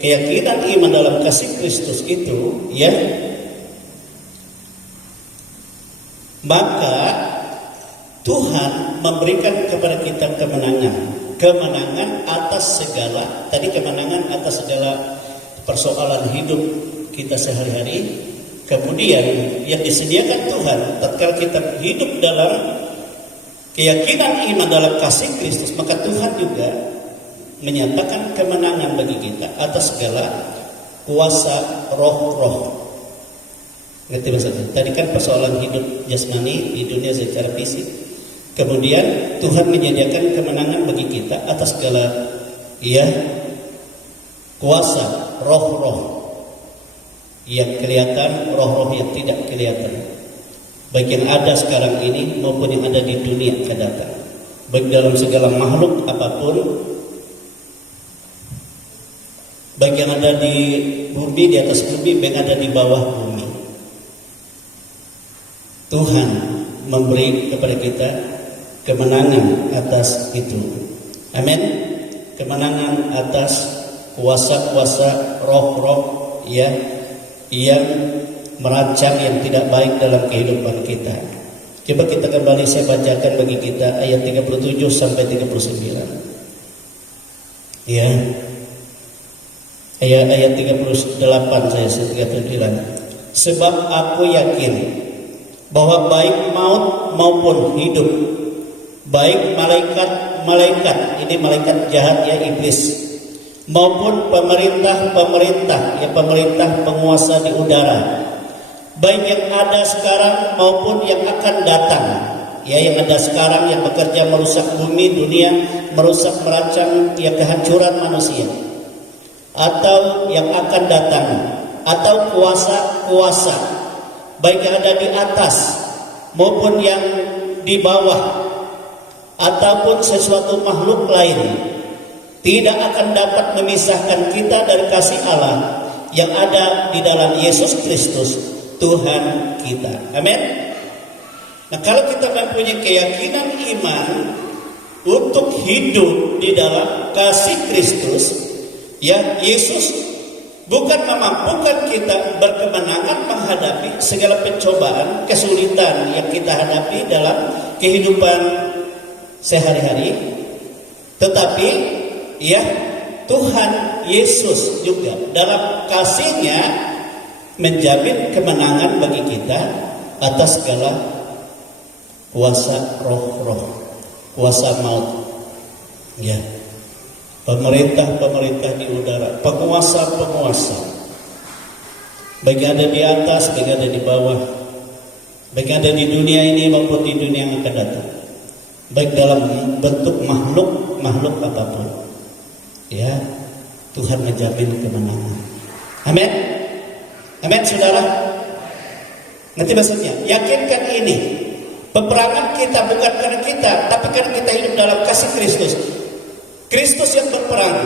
keyakinan iman dalam kasih Kristus itu, ya, maka Tuhan memberikan kepada kita kemenangan atas segala, tadi kemenangan atas segala persoalan hidup kita sehari-hari. Kemudian yang disediakan Tuhan tatkala kita hidup dalam keyakinan iman dalam kasih Kristus, maka Tuhan juga menyatakan kemenangan bagi kita atas segala kuasa roh-roh. Ngerti maksudnya? Tadi kan persoalan hidup jasmani di dunia secara fisik. Kemudian Tuhan menyediakan kemenangan bagi kita atas segala, ya, kuasa roh-roh yang kelihatan, roh-roh yang tidak kelihatan, baik yang ada sekarang ini maupun yang ada di dunia akan datang, baik dalam segala makhluk apapun, baik yang ada di bumi, di atas bumi, baik yang ada di bawah bumi. Tuhan memberi kepada kita kemenangan atas itu. Amin. Kemenangan atas kuasa-kuasa roh-roh, ya, yang merancang yang tidak baik dalam kehidupan kita. Coba kita kembali, saya bacakan bagi kita ayat 37 sampai 39. Ya. Ayat 38 saya 39. Sebab aku yakin bahwa baik maut maupun hidup, baik malaikat, ini malaikat jahat, ya, iblis, maupun pemerintah penguasa di udara, baik yang ada sekarang maupun yang akan datang, ya, yang ada sekarang yang bekerja merusak bumi, dunia, merusak, merancang, ya, kehancuran manusia, atau yang akan datang, atau kuasa-kuasa, baik yang ada di atas maupun yang di bawah, ataupun sesuatu makhluk lain, tidak akan dapat memisahkan kita dari kasih Allah yang ada di dalam Yesus Kristus Tuhan kita. Amin. Nah, kalau kita mempunyai keyakinan iman untuk hidup di dalam kasih Kristus, ya, Yesus bukan memampukan kita berkemenangan menghadapi segala pencobaan, kesulitan yang kita hadapi dalam kehidupan sehari-hari, tetapi, ya, Tuhan Yesus juga dalam kasih-Nya menjamin kemenangan bagi kita atas segala kuasa roh-roh, kuasa maut, ya, pemerintah di udara, penguasa, baik ada di atas, baik ada di bawah, baik ada di dunia ini maupun di dunia yang akan datang, baik dalam bentuk makhluk apapun, ya, Tuhan menjamin kemenangan. Amin. Amin, saudara. Nanti maksudnya, yakinkan ini, peperangan kita bukan karena kita, tapi karena kita hidup dalam kasih Kristus. Kristus yang berperang,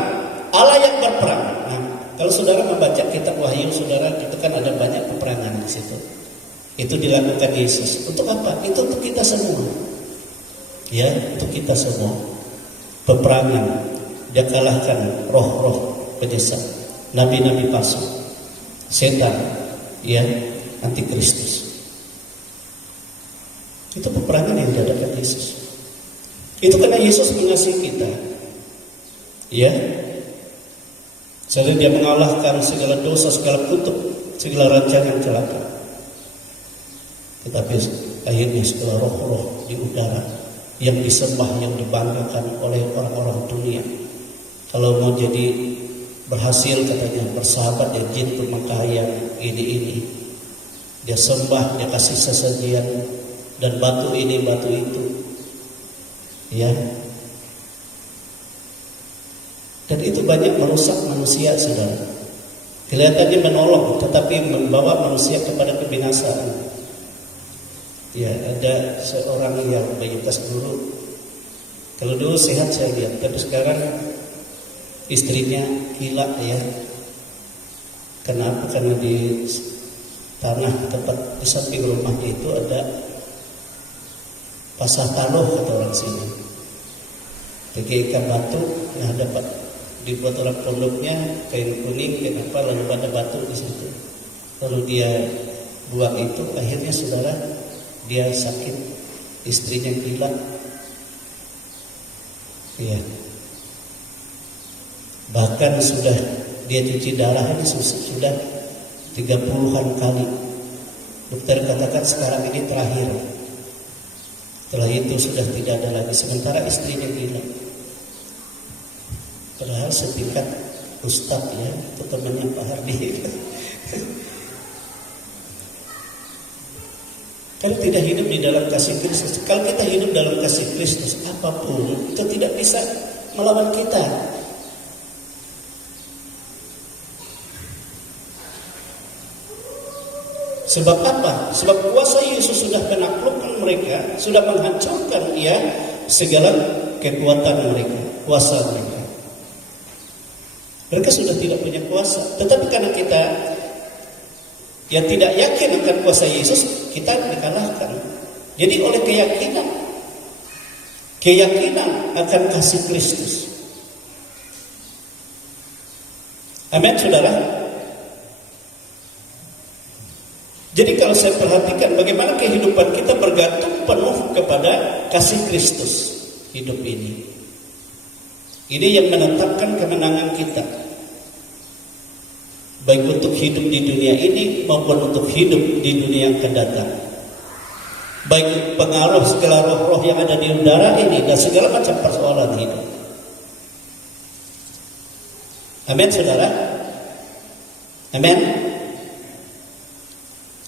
Allah yang berperang. Nah, kalau saudara membaca kitab Wahyu, saudara, itu kan ada banyak peperangan di situ. Itu dilakukan Yesus. Untuk apa? Itu untuk kita semua. Ya, untuk kita semua. Peperangan, dia kalahkan roh-roh penyesat, nabi-nabi palsu, setan, ya, antikristus. Itu peperangan yang diadakan Yesus. Itu karena Yesus mengasihi kita. Ya. Sehingga dia mengalahkan segala dosa, segala kutuk, segala rancangan celaka. Tetapi akhirnya segala roh-roh di udara yang disembah, yang dibanggakan oleh orang-orang dunia, kalau mau jadi berhasil katanya bersahabat ya jin pemakaian ini, dia sembah, dia kasih sesajian dan batu ini batu itu, ya. Dan itu banyak merusak manusia, saudara. Kelihatannya menolong, tetapi membawa manusia kepada kebinasaan. Ya, ada seorang yang penyintas dulu. Kalau dulu sehat saya lihat, tapi sekarang istrinya gila ya. Kenapa? Karena di tanah tempat di samping rumahnya itu ada pasar taluh kata orang sini. Tiga ikan batu, nah dapat dibuat orang pondoknya kain kuning, kenapa lalu ada batu di situ. Lalu dia buang itu, akhirnya saudara dia sakit, istrinya gila. Ya. Bahkan sudah dia cuci darahnya sudah 30-an kali. Dokter katakan sekarang ini terakhir. Setelah itu sudah tidak ada lagi. Sementara istrinya gila. Padahal setingkat ustadz ya, itu temannya Pak Hardi. Kalau tidak hidup di dalam kasih Kristus, kalau kita hidup dalam kasih Kristus, apapun itu tidak bisa melawan kita. Sebab apa? Sebab kuasa Yesus sudah menaklukkan mereka, sudah menghancurkan ya segala kekuatan mereka, kuasa mereka. Mereka sudah tidak punya kuasa. Tetapi karena kita yang tidak yakin akan kuasa Yesus, kita dikalahkan. Jadi oleh keyakinan akan kasih Kristus. Amin, saudara. Jadi kalau saya perhatikan bagaimana kehidupan kita bergantung penuh kepada kasih Kristus hidup ini. Ini yang menetapkan kemenangan kita. Baik untuk hidup di dunia ini maupun untuk hidup di dunia yang akan datang. Baik pengaruh segala roh-roh yang ada di udara ini dan segala macam persoalan hidup. Amin, saudara. Amin.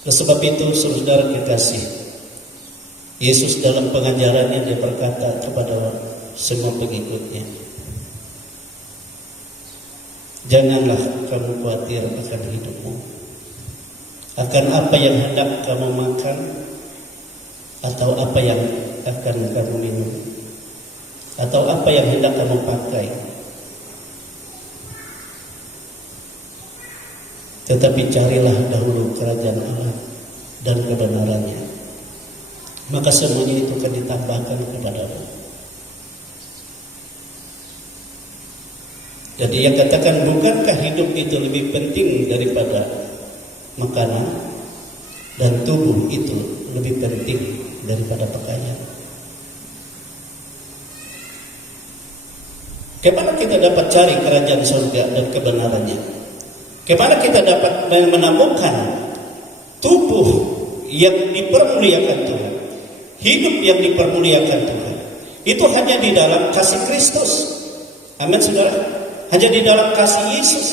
Oleh sebab itu, saudara kekasih, Yesus dalam pengajarannya dia berkata kepada semua pengikutnya, janganlah kamu khawatir akan hidupmu, akan apa yang hendak kamu makan atau apa yang akan kamu minum atau apa yang hendak kamu pakai. Tetapi carilah dahulu kerajaan Allah dan kebenarannya, maka semuanya itu akan ditambahkan kepadamu. Jadi yang katakan, bukankah hidup itu lebih penting daripada makanan, dan tubuh itu lebih penting daripada pakaian? Kemana kita dapat cari kerajaan surga dan kebenarannya? Kemana kita dapat menemukan tubuh yang dipermuliakan Tuhan, hidup yang dipermuliakan Tuhan? Itu hanya di dalam kasih Kristus. Amin, saudara. Hanya di dalam kasih Yesus.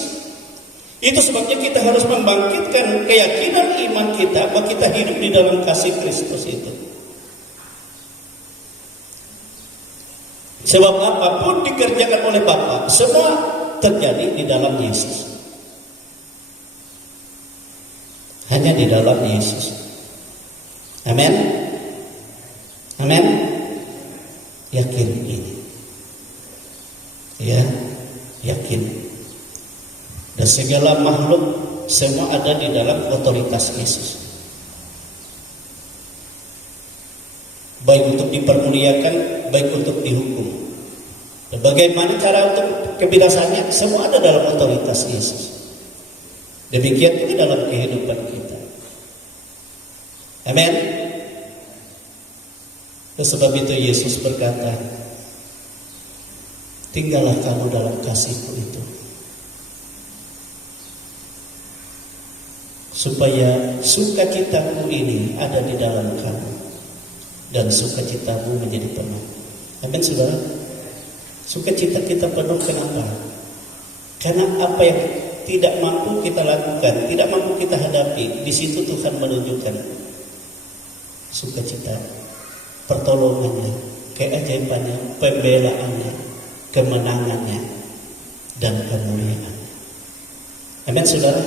Itu sebabnya kita harus membangkitkan keyakinan iman kita bahwa kita hidup di dalam kasih Kristus itu. Sebab apapun dikerjakan oleh Bapa, semua terjadi di dalam Yesus. Hanya di dalam Yesus. Amin. Amin. Yakin ini. Ya, yakin. Dan segala makhluk semua ada di dalam otoritas Yesus. Baik untuk dipermuliakan, baik untuk dihukum. Dan bagaimana cara untuk kebinasannya? Semua ada dalam otoritas Yesus. Demikian juga dalam kehidupan kita. Amin. Oleh sebab itu Yesus berkata, tinggallah kamu dalam kasihku itu, supaya sukacitaku ini ada di dalam kamu dan sukacitamu menjadi penuh. Amin saudara. Sukacita kita penuh kenapa? Karena apa yang tidak mampu kita lakukan, tidak mampu kita hadapi, di situ Tuhan menunjukkan sukacita, pertolongannya, keajaibannya, pembelaannya, kemenangannya, dan kemuliaan. Amin saudara.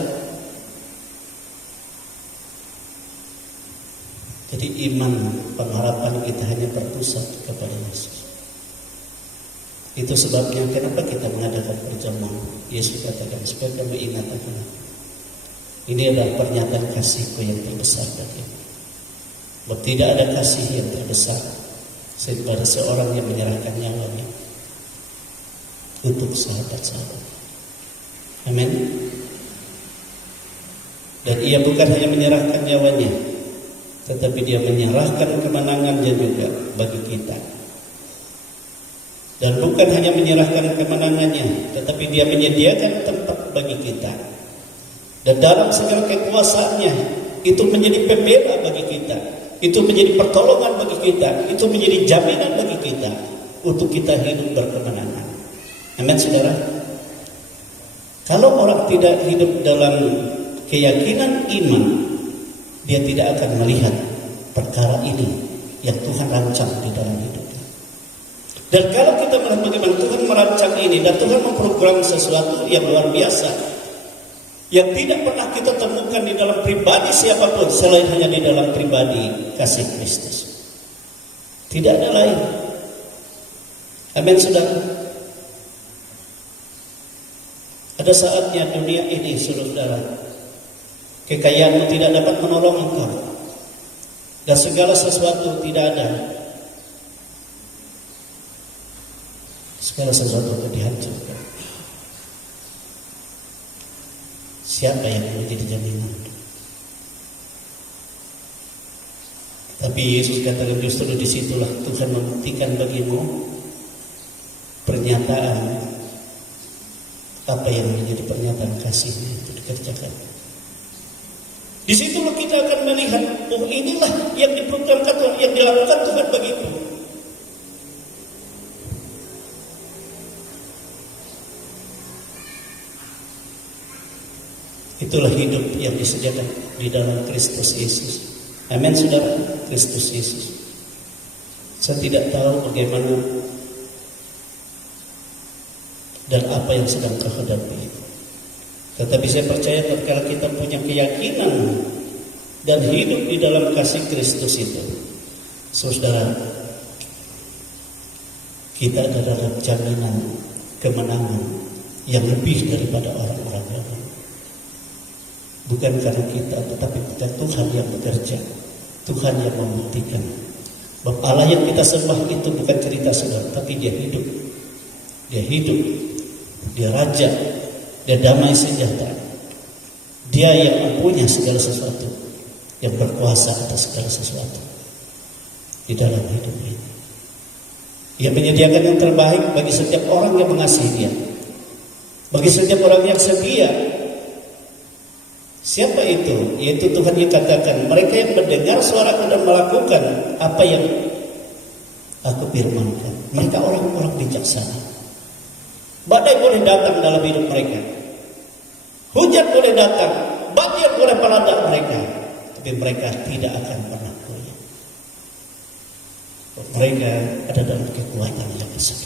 Jadi iman, pengharapan kita hanya berpusat kepada Yesus. Itu sebabnya kenapa kita mengadakan perjamuan. Yesus katakan, supaya kamu ingat akan aku. Ini adalah pernyataan kasihku yang terbesar bagimu. Sebab tidak ada kasih yang terbesar daripada seorang yang menyerahkan nyawanya untuk sahabat-sahabat. Amin. Dan ia bukan hanya menyerahkan nyawanya, tetapi dia menyerahkan kemenangannya juga bagi kita. Dan bukan hanya menyerahkan kemenangannya, tetapi dia menyediakan tempat bagi kita. Dan dalam segala kekuasaannya, itu menjadi pembela bagi kita, itu menjadi pertolongan bagi kita, itu menjadi jaminan bagi kita untuk kita hidup berkemenangan. Amin saudara. Kalau orang tidak hidup dalam keyakinan iman, dia tidak akan melihat perkara ini yang Tuhan rancang di dalam hidupnya. Dan kalau kita melihat bagaimana Tuhan merancang ini dan Tuhan memprogram sesuatu yang luar biasa, yang tidak pernah kita temukan di dalam pribadi siapapun selain hanya di dalam pribadi kasih Kristus. Tidak ada lain. Amin saudara. Ada saatnya dunia ini, saudara, kekayaanmu tidak dapat menolong engkau, dan segala sesuatu tidak ada. Segala sesuatu dihancurkan. Siapa yang menjadi jaminan? Tapi Yesus katakan justru disitulah Tuhan membuktikan bagimu pernyataan apa yang menjadi pernyataan kasihnya itu dikerjakan. Disitulah kita akan melihat, oh inilah yang diprogramkan Tuhan, yang dilakukan Tuhan bagimu. Itulah hidup yang disediakan di dalam Kristus Yesus. Amin saudara. Kristus Yesus. Saya tidak tahu bagaimana dan apa yang sedang kau hadapi. Tetapi saya percaya kalau kita punya keyakinan dan hidup di dalam kasih Kristus itu, saudara, kita ada dalam jaminan kemenangan yang lebih daripada orang-orang yang lain. Bukan karena kita, tetapi kita Tuhan yang bekerja, Tuhan yang membuktikan. Bahwa Allah yang kita sembah itu bukan cerita saudara, tapi dia hidup. Dia hidup, dia raja, dia damai sejahtera. Dia yang mempunyai segala sesuatu, yang berkuasa atas segala sesuatu di dalam hidup ini. Dia menyediakan yang terbaik bagi setiap orang yang mengasihi dia, bagi setiap orang yang setia. Siapa itu? Yaitu Tuhan yang katakan, mereka yang mendengar suaraku dan melakukan apa yang aku firmankan. Mereka orang-orang bijaksana. Badai boleh datang dalam hidup mereka, hujan boleh datang, banjir boleh melanda mereka, tapi mereka tidak akan pernah goyah. Mereka ada dalam kekuatan yang besar,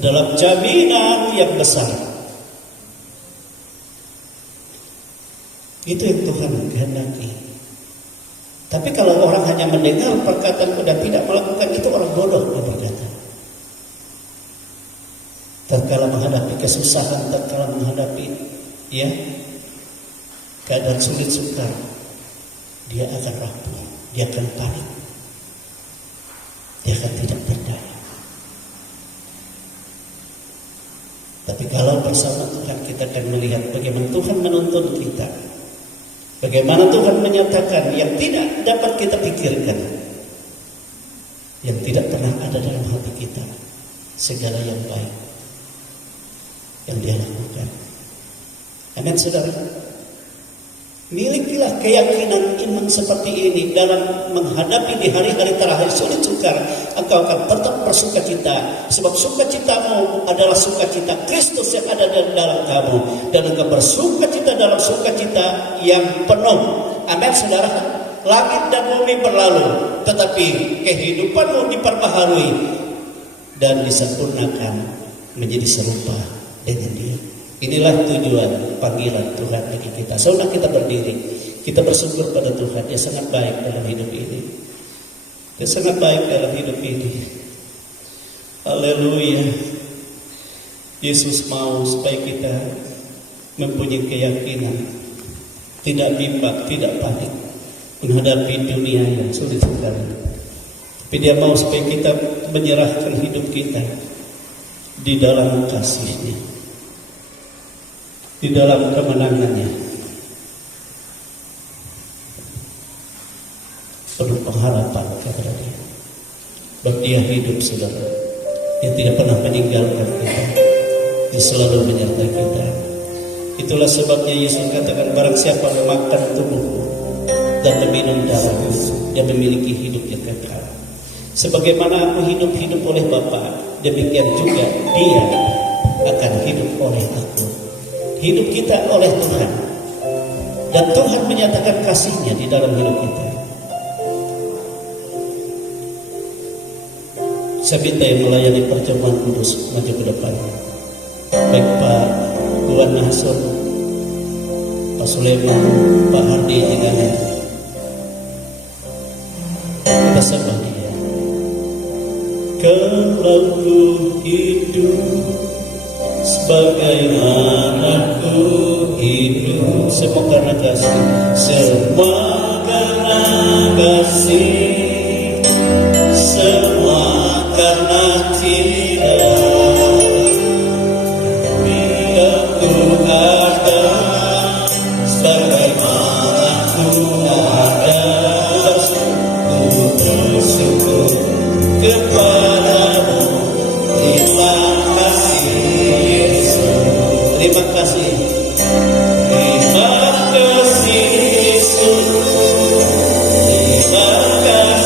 dalam jaminan yang besar. Itu yang Tuhan kehendaki. Tapi kalau orang hanya mendengar perkataanku dan tidak melakukan, itu orang bodoh yang berkata. Tatkala menghadapi kesusahan, tatkala menghadapi keadaan sulit sukar, dia akan rapuh, dia akan panik, dia akan tidak berdaya. Tapi kalau bersama Tuhan, kita akan melihat bagaimana Tuhan menuntun kita Bagaimana Tuhan menyatakan yang tidak dapat kita pikirkan, yang tidak pernah ada dalam hati kita, segala yang baik yang Dia lakukan. Amin, saudara. Milikilah keyakinan iman seperti ini dalam menghadapi di hari-hari terakhir sulit sukar. Engkau akan tetap bersukacita, sebab sukacitamu adalah sukacita Kristus yang ada di dalam kamu, dan engkau bersukacita dalam sukacita yang penuh. Amin, saudara. Langit dan bumi berlalu, tetapi kehidupanmu diperbaharui dan disempurnakan menjadi serupa dengan Dia. Inilah tujuan panggilan Tuhan bagi kita. Saudara, kita berdiri, kita bersyukur pada Tuhan. Dia sangat baik dalam hidup ini. Dia sangat baik dalam hidup ini. Haleluya. Yesus mau supaya kita mempunyai keyakinan, tidak bimbang, tidak panik menghadapi dunia yang sulit sekali. Tapi Dia mau supaya kita menyerahkan hidup kita di dalam kasih-Nya, di dalam kemenangannya. Penuh pengharapan kepada Dia. Sebab Dia hidup, saudara. Dia tidak pernah meninggalkan kita. Dia selalu menyertai kita. Itulah sebabnya Yesus katakan, barang siapa memakan tubuhku dan meminum darahku, dia memiliki hidup yang kekal. Sebagaimana aku hidup oleh Bapa, demikian juga Dia akan hidup oleh aku. Hidup kita oleh Tuhan, dan Tuhan menyatakan kasih-Nya di dalam hidup kita. Saya minta yang melayani perjamuan kudus maju ke depan. Baik Pak Tuan Nasr, Pak Sulaiman, Pak Hardi, juga kita sembah Dia. Kalau ku hidup sebagaimana ku hidup, semua karena kasih, semua karena kasih, semua karena cinta. Bila ku ada sebagaimana ku ada, ku bersyukur kepadamu. Terima kasih Yesus, terima kasih, terima kasih Yesus, terima kasih.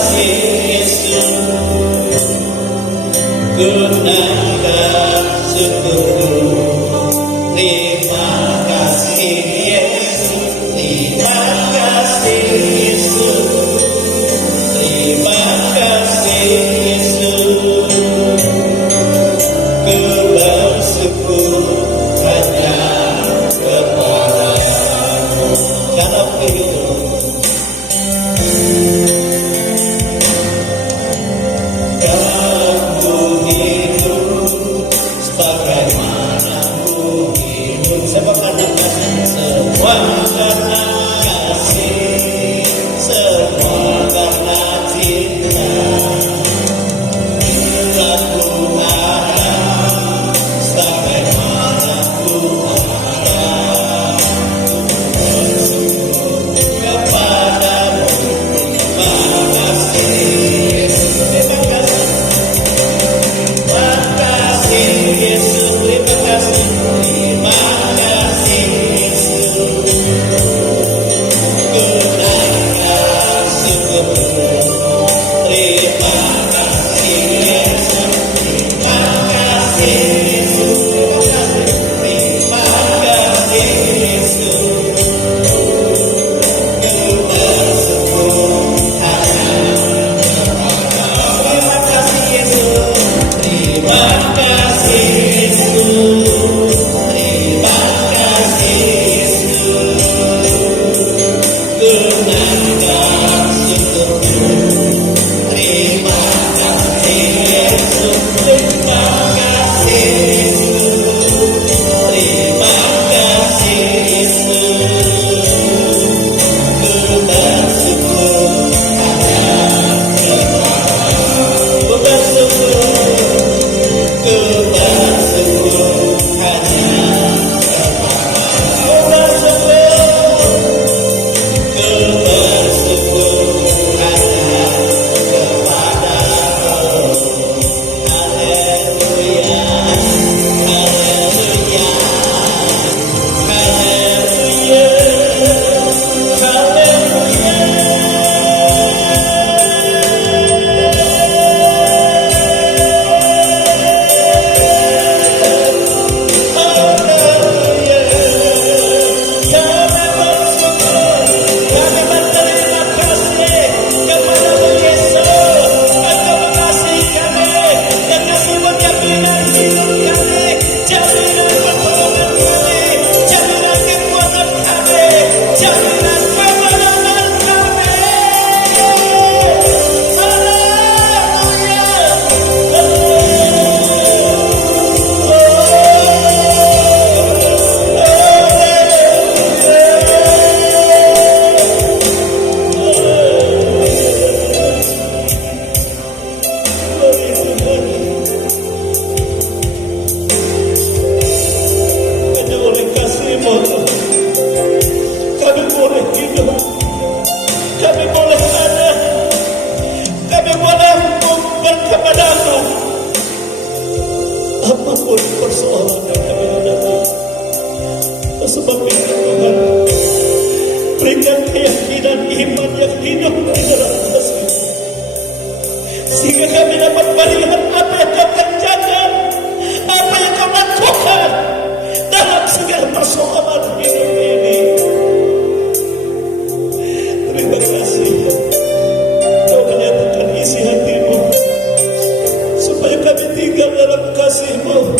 keyakinan iman yang hidup di dalam kasih, sehingga kami dapat melihat apa yang kau kerjakan, apa yang kau lakukan dalam segala persoalan hidup ini. Terima kasih kau menyatakan isi hatimu supaya kami tinggal dalam kasih-Mu,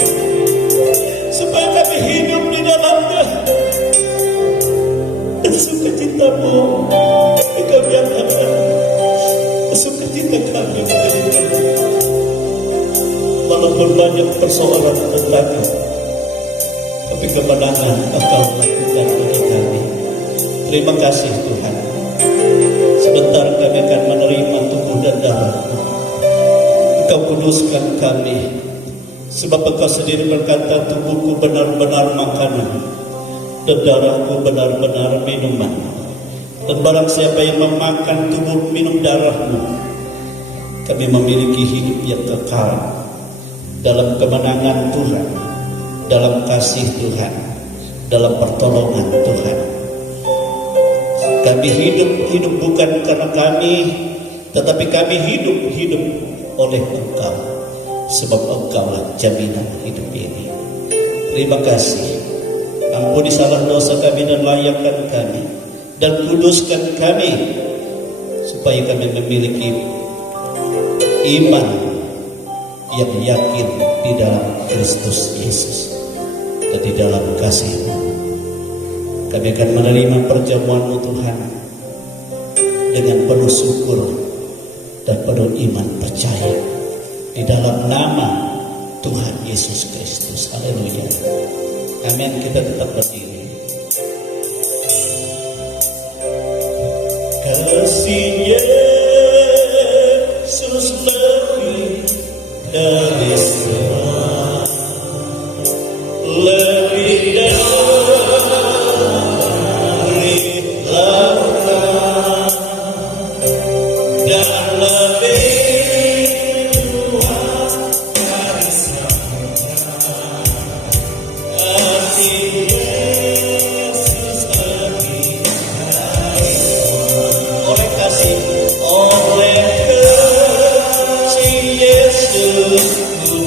supaya kami hidup di dalamnya, dan sukacita-Mu Engkau nyatakan, sukacita kami menerima. Walaupun banyak persoalan tentang, tapi kemenangan Engkau lakukan bagi kami. Terima kasih Tuhan. Sebentar kami akan menerima tubuh dan darah-Mu. Engkau kuduskan kami, sebab Engkau sendiri berkata, tubuhku benar-benar makanan dan darahku benar-benar minuman. Dan barang siapa yang memakan tubuh minum darah-Mu, kami memiliki hidup yang kekal dalam kemenangan Tuhan, dalam kasih Tuhan, dalam pertolongan Tuhan. Kami hidup bukan karena kami, tetapi kami hidup oleh Engkau, sebab Engkaulah jaminan hidup ini. Terima kasih. Ampuni salah dosa kami dan layakkan kami, dan kuduskan kami, supaya kami memiliki iman yang yakin di dalam Kristus Yesus dan di dalam kasih-Mu. Kami akan menerima perjamuan-Mu Tuhan dengan penuh syukur dan penuh iman percaya di dalam nama Tuhan Yesus Kristus. Haleluya. Amin. Kita tetap berdiri. Kasih Yesus lebih dari semua, lebih dari lautan, dan lebih luas dari samudra. Kasih Yesus lebih dari semua. Oleh kasih Yesus ku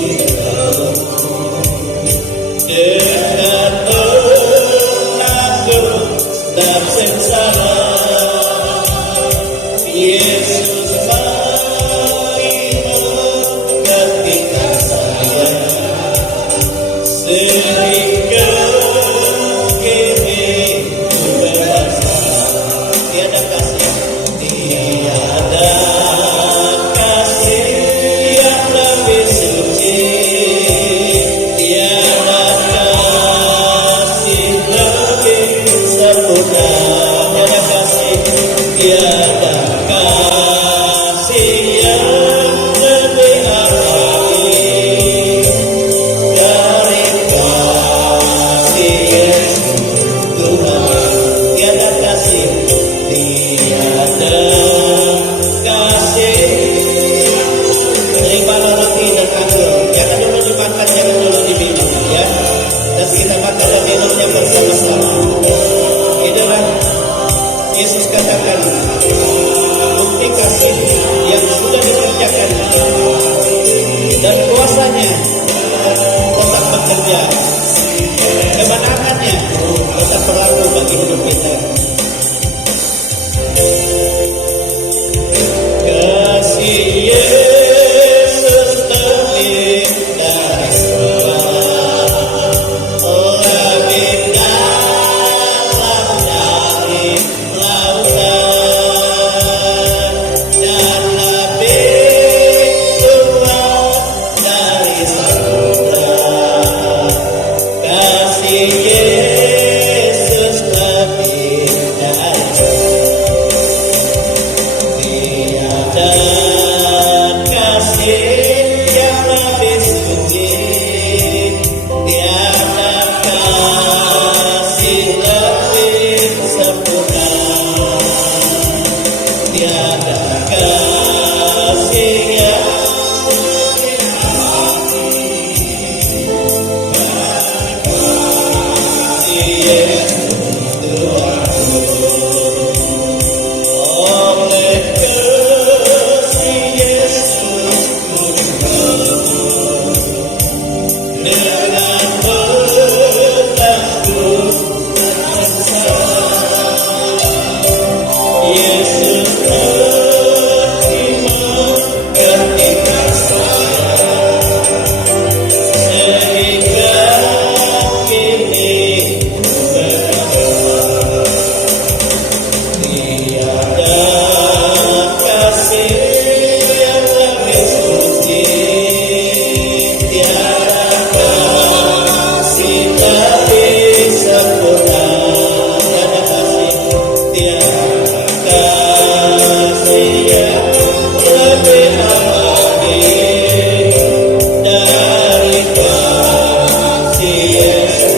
dari kasih Yesus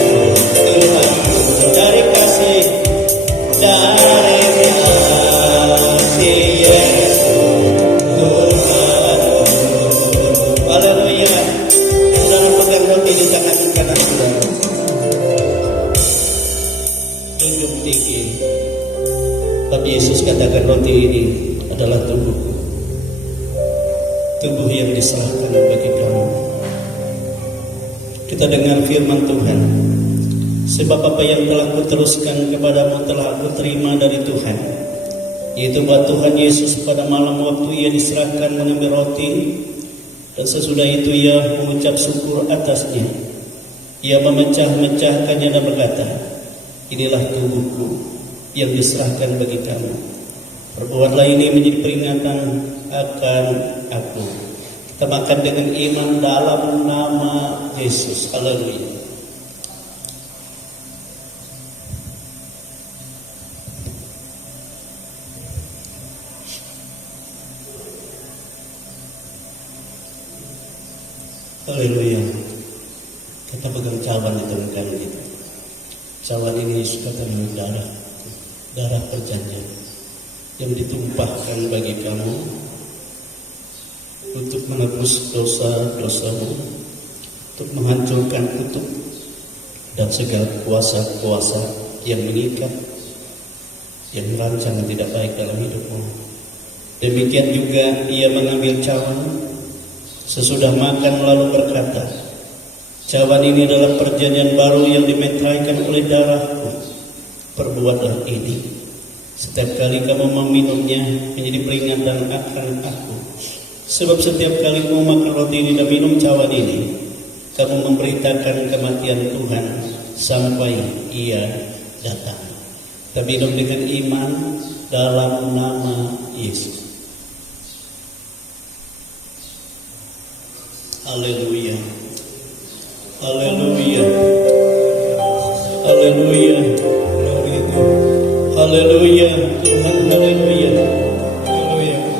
Tuhanku, dari kasih Yesus Tuhanku. Haleluya. Saudara pegang roti di tangan kanan saudara. Junjung tinggi. Tapi Yesus katakan roti ini adalah tubuhku, tubuh yang diserahkan bagi kamu. Kita dengar firman Tuhan. Sebab apa yang telah kuteruskan kepadamu telah aku terima dari Tuhan, yaitu bahwa Tuhan Yesus pada malam waktu ia diserahkan mengambil roti, dan sesudah itu ia mengucap syukur atasnya. Ia memecah-mecahkannya dan berkata, inilah tubuhku yang diserahkan bagi kamu. Perbuatlah ini menjadi peringatan akan aku. Kita makan dengan iman dalam nama Yesus. Haleluya. Haleluya. Kita pegang cawan di tangan kanan kita. Cawan ini Yesus katakan darah perjanjian yang ditumpahkan bagi kamu untuk menebus dosa-dosamu, untuk menghancurkan kutuk dan segala kuasa-kuasa yang mengikat, yang merancang tidak baik dalam hidupmu. Demikian juga ia mengambil cawan sesudah makan lalu berkata, cawan ini adalah perjanjian baru yang dimeteraikan oleh darahku. Perbuatlah ini setiap kali kamu meminumnya menjadi peringatan akan aku. Sebab setiap kali kamu makan roti ini dan minum cawan ini, kamu memberitakan kematian Tuhan sampai ia datang. Kita minum dengan iman dalam nama Yesus. Haleluya. Haleluya. Haleluya. Haleluya. Tuhan, haleluya.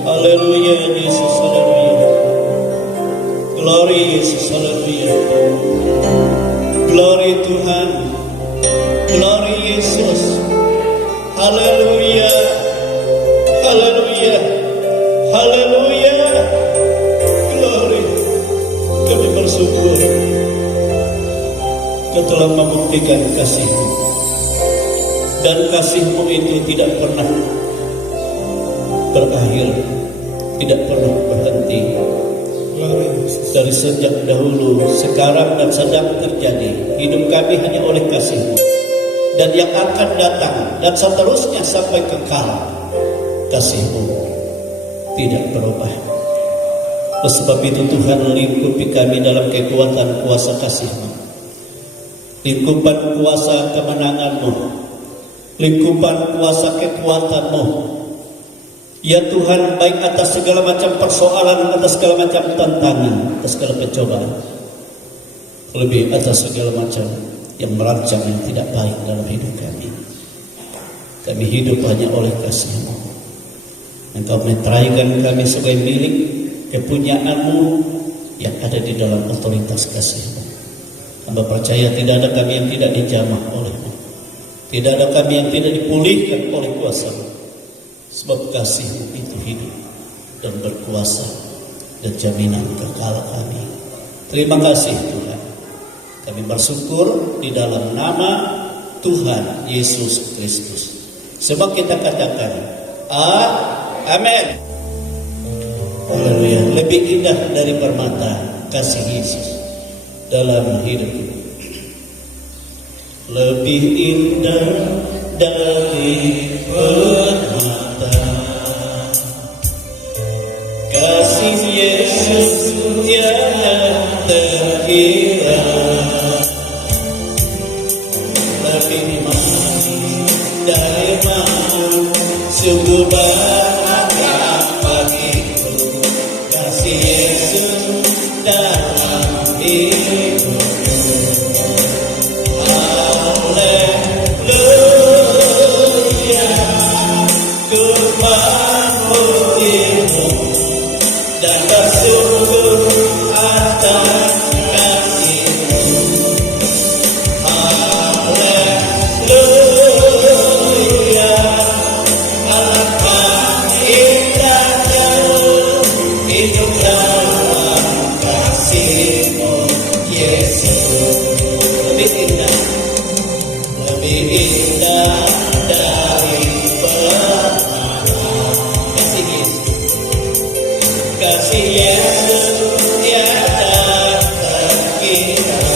Haleluya Yesus, haleluya. Glory Yesus, haleluya. Glory Tuhan. Glory Yesus. Haleluya. Haleluya. Haleluya. Glory. Kami bersyukur Kau telah membuktikan kasih-Mu, dan kasih-Mu itu tidak pernah berakhir, tidak pernah berhenti. Dari sejak dahulu, sekarang dan sedang terjadi, hidup kami hanya oleh kasih-Mu, dan yang akan datang dan seterusnya sampai kekal. Kasih-Mu tidak berubah. Sebab itu Tuhan, lingkupi kami dalam kekuatan kuasa kasih-Mu, lingkupan kuasa kemenangan-Mu, lingkupan kuasa kekuatan-Mu. Ya Tuhan, baik atas segala macam persoalan, atas segala macam tantangan, atas segala pencobaan, lebih atas segala macam yang merancang yang tidak baik dalam hidup kami. Kami hidup hanya oleh kasih-Mu. Engkau meteraikan kami sebagai milik kepunyaan-Mu yang ada di dalam otoritas kasih-Mu. Hamba percaya tidak ada kami yang tidak dijamah oleh-Mu, tidak ada kami yang tidak dipulihkan oleh kuasa-Mu. Sebab kasih-Mu itu hidup dan berkuasa dan jaminan kekal kami. Terima kasih Tuhan. Kami bersyukur di dalam nama Tuhan Yesus Kristus. Sebab kita katakan amin. Haleluya. Lebih indah dari permata kasih Yesus dalam hidup kita. Lebih indah dari permata kasih Yesus tiada terkira. Lebih manis dari mawar, sungguh bahagia bagiku kasih Yesus dalam hidupku. Haleluya, ku memuji-Mu dan bersungguh atas kasih-Mu. Haleluya, alangkah indahnya hidup dalam kasih-Mu, Yesus. Lebih indah dari permata. Kasih Yesus tiada terkira.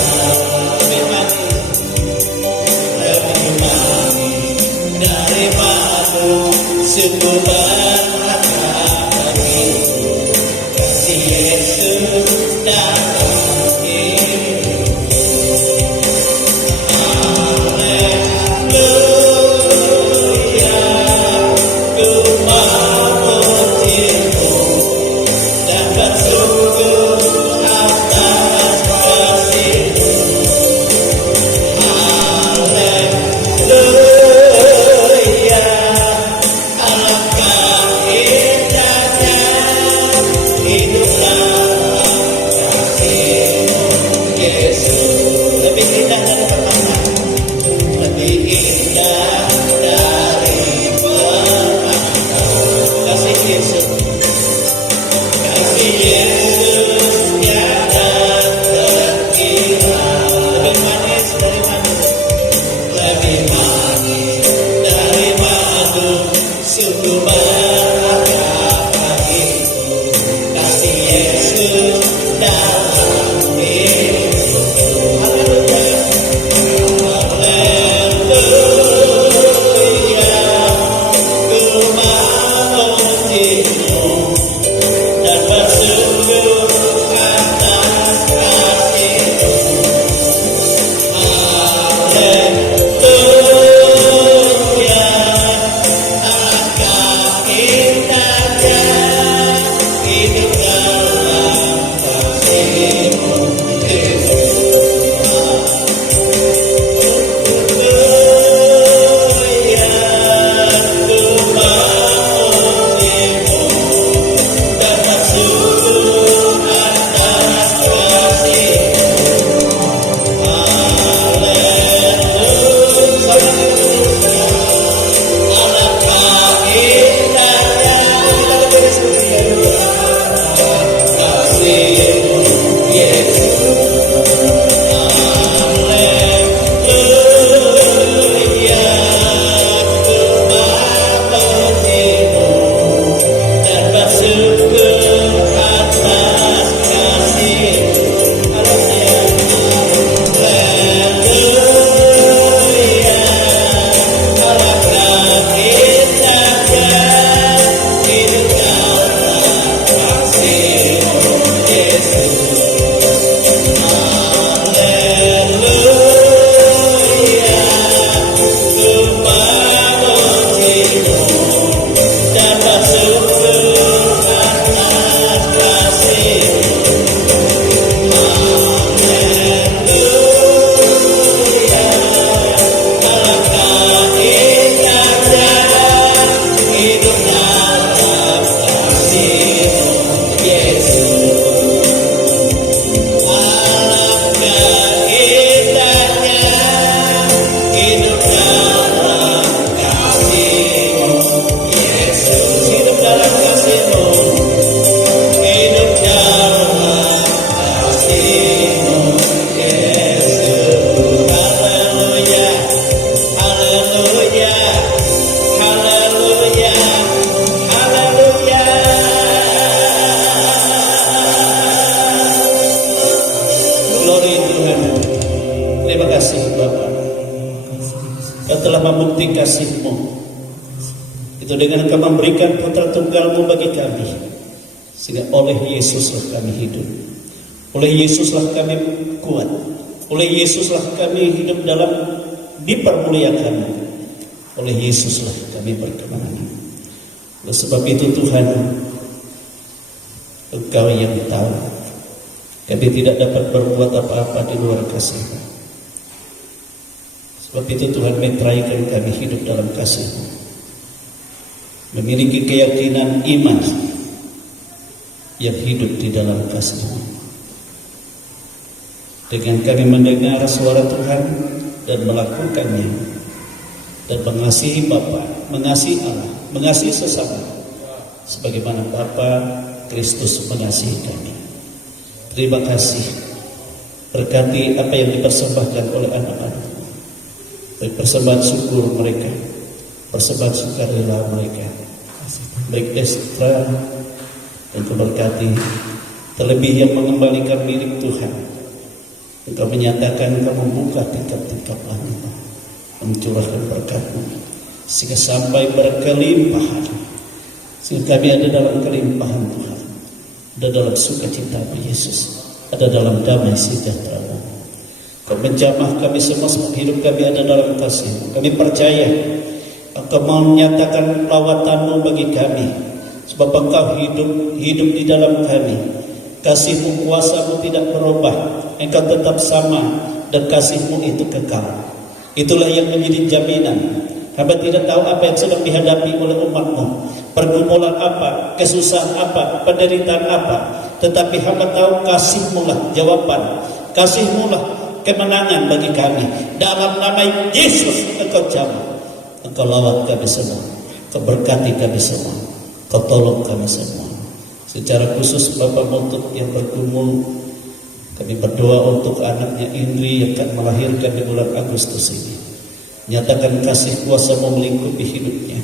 Lebih manis dari madu sebulan matahari. Kasih Yesus datang hidup. Haleluya, ku memuji-Mu dan bersungguh atas kasih-Mu. Haleluya, alangkah indahnya hidup dalam kasih-Mu, Yesus. Lebih indah dari permata, lebih indah dari permata. Kasih Yesus, kasih Yesus tiada terkira. Lebih manis dari madu, lebih manis dari madu sungguh berharga itu. Kasih Yesus dalam hidupku. Haleluya, haleluya, ku memuji-Mu dan bersungguh atas kasih-Mu. Haleluya, alangkah indahnya hidup dalam kasih-Mu, Yesus. Haleluya, ku memuji-Mu dan bersungguh atas kasih-Mu. Haleluya, alangkah indahnya kasih-Mu, Yesus. Haleluya, ku memuji-Mu dan bersungguh atas kasih-Mu. Haleluya, alangkah indahnya hidup dalam kasih-Mu, Yesus. Haleluya, ku memuji-Mu dan bersungguh atas kasih-Mu. Haleluya, alangkah indahnya hidup dalam kasih-Mu, Yesus. Alangkah indahnya hidup dalam kasih-Mu, Yesus. Hidup dalam kasih-Mu, hidup dalam kasih-Mu, Yesus. Haleluya, haleluya, haleluya, haleluya. Glory Tuhan. Terima kasih Bapa, Kau telah membukti kasih-Mu itu dengan Kau memberikan putra tunggal-Mu bagi kami, sehingga oleh Yesuslah kami hidup, oleh Yesuslah kami kuat, oleh Yesuslah kami hidup dalam dipermuliakan, oleh Yesuslah kami berkemenangan. Oleh sebab itu Tuhan, Engkau yang tahu kami tidak dapat berbuat apa-apa di luar kasih-Mu. Sebab itu Tuhan, meteraikan kami hidup dalam kasih-Mu, memiliki keyakinan iman yang hidup di dalam kasih-Mu. Dengan kami mendengar suara Tuhan dan melakukannya, dan mengasihi Bapa, mengasihi Allah, mengasihi sesama, sebagaimana Bapa Kristus mengasihi kami. Terima kasih. Berkati apa yang dipersembahkan oleh anak-anak, baik persembahan syukur mereka, persembahan sukarela mereka, baik ekstra, dan berkati terlebih yang mengembalikan milik Tuhan. Engkau menyatakan Engkau membuka tingkap-tingkap langit, mencurahkan berkat-Mu sehingga sampai berkelimpahan, sehingga kami ada dalam kelimpahan Tuhan, ada dalam sukacita-Mu Yesus, ada dalam damai sejahtera-Mu. Kau menjamah kami semua, hidup kami ada dalam kasih-Mu. Kami percaya Engkau menyatakan lawatan-Mu bagi kami, sebab Engkau hidup di dalam kami. Kasih-Mu, kuasa-Mu tidak berubah, Engkau tetap sama, dan kasih-Mu itu kekal. Itulah yang menjadi jaminan. Hamba tidak tahu apa yang sedang dihadapi oleh umat-Mu, pergumulan apa, kesusahan apa, penderitaan apa, tetapi hamba tahu kasih-Mu lah jawaban, kasih-Mu lah kemenangan bagi kami. Dalam nama Yesus Engkau jamah, Engkau lawat kami semua, Engkau berkati kami semua, Engkau tolong kami semua. Secara khusus Bapak Montut yang bergumul, kami berdoa untuk anaknya Indri yang akan melahirkan di bulan Agustus ini. Nyatakan kasih kuasa-Mu melingkupi hidupnya,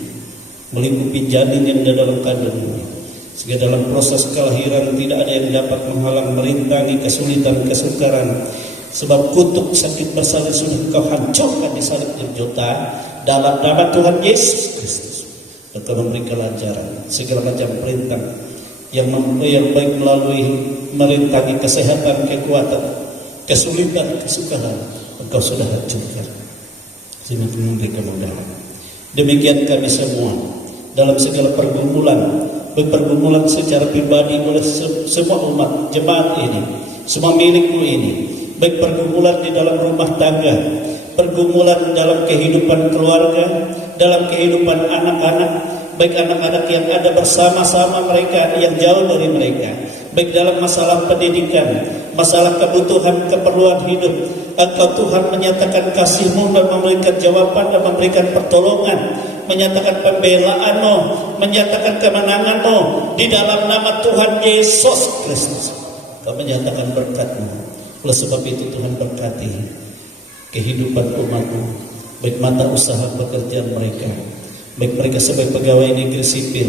melingkupi janin yang ada dalam kandungannya, sehingga dalam proses kelahiran tidak ada yang dapat menghalang, merintangi kesulitan, kesukaran. Sebab kutuk sakit bersalin sudah Engkau hancurkan di salib Golgota. Dalam nama Tuhan Yesus Kristus, Engkau memberi kelancaran segala macam perintah yang baik melalui merintangi kesehatan, kekuatan, kesulitan, kesukaran, Engkau sudah hancurkan sehingga memberi kemudahan. Demikian kami semua dalam segala pergumulan, berpergumulan secara pribadi oleh semua umat jemaat ini, semua milik-Mu ini, baik pergumulan di dalam rumah tangga, pergumulan dalam kehidupan keluarga, dalam kehidupan anak-anak, baik anak-anak yang ada bersama-sama mereka, yang jauh dari mereka, baik dalam masalah pendidikan, masalah kebutuhan, keperluan hidup. Engkau Tuhan menyatakan kasih-Mu dan memberikan jawaban dan memberikan pertolongan, menyatakan pembelaan-Mu, menyatakan kemenangan-Mu di dalam nama Tuhan Yesus Kristus. Kau menyatakan berkat-Mu. Oleh sebab itu Tuhan berkati kehidupan umat-Mu, baik mata usaha pekerjaan mereka, baik mereka sebagai pegawai negeri sipil,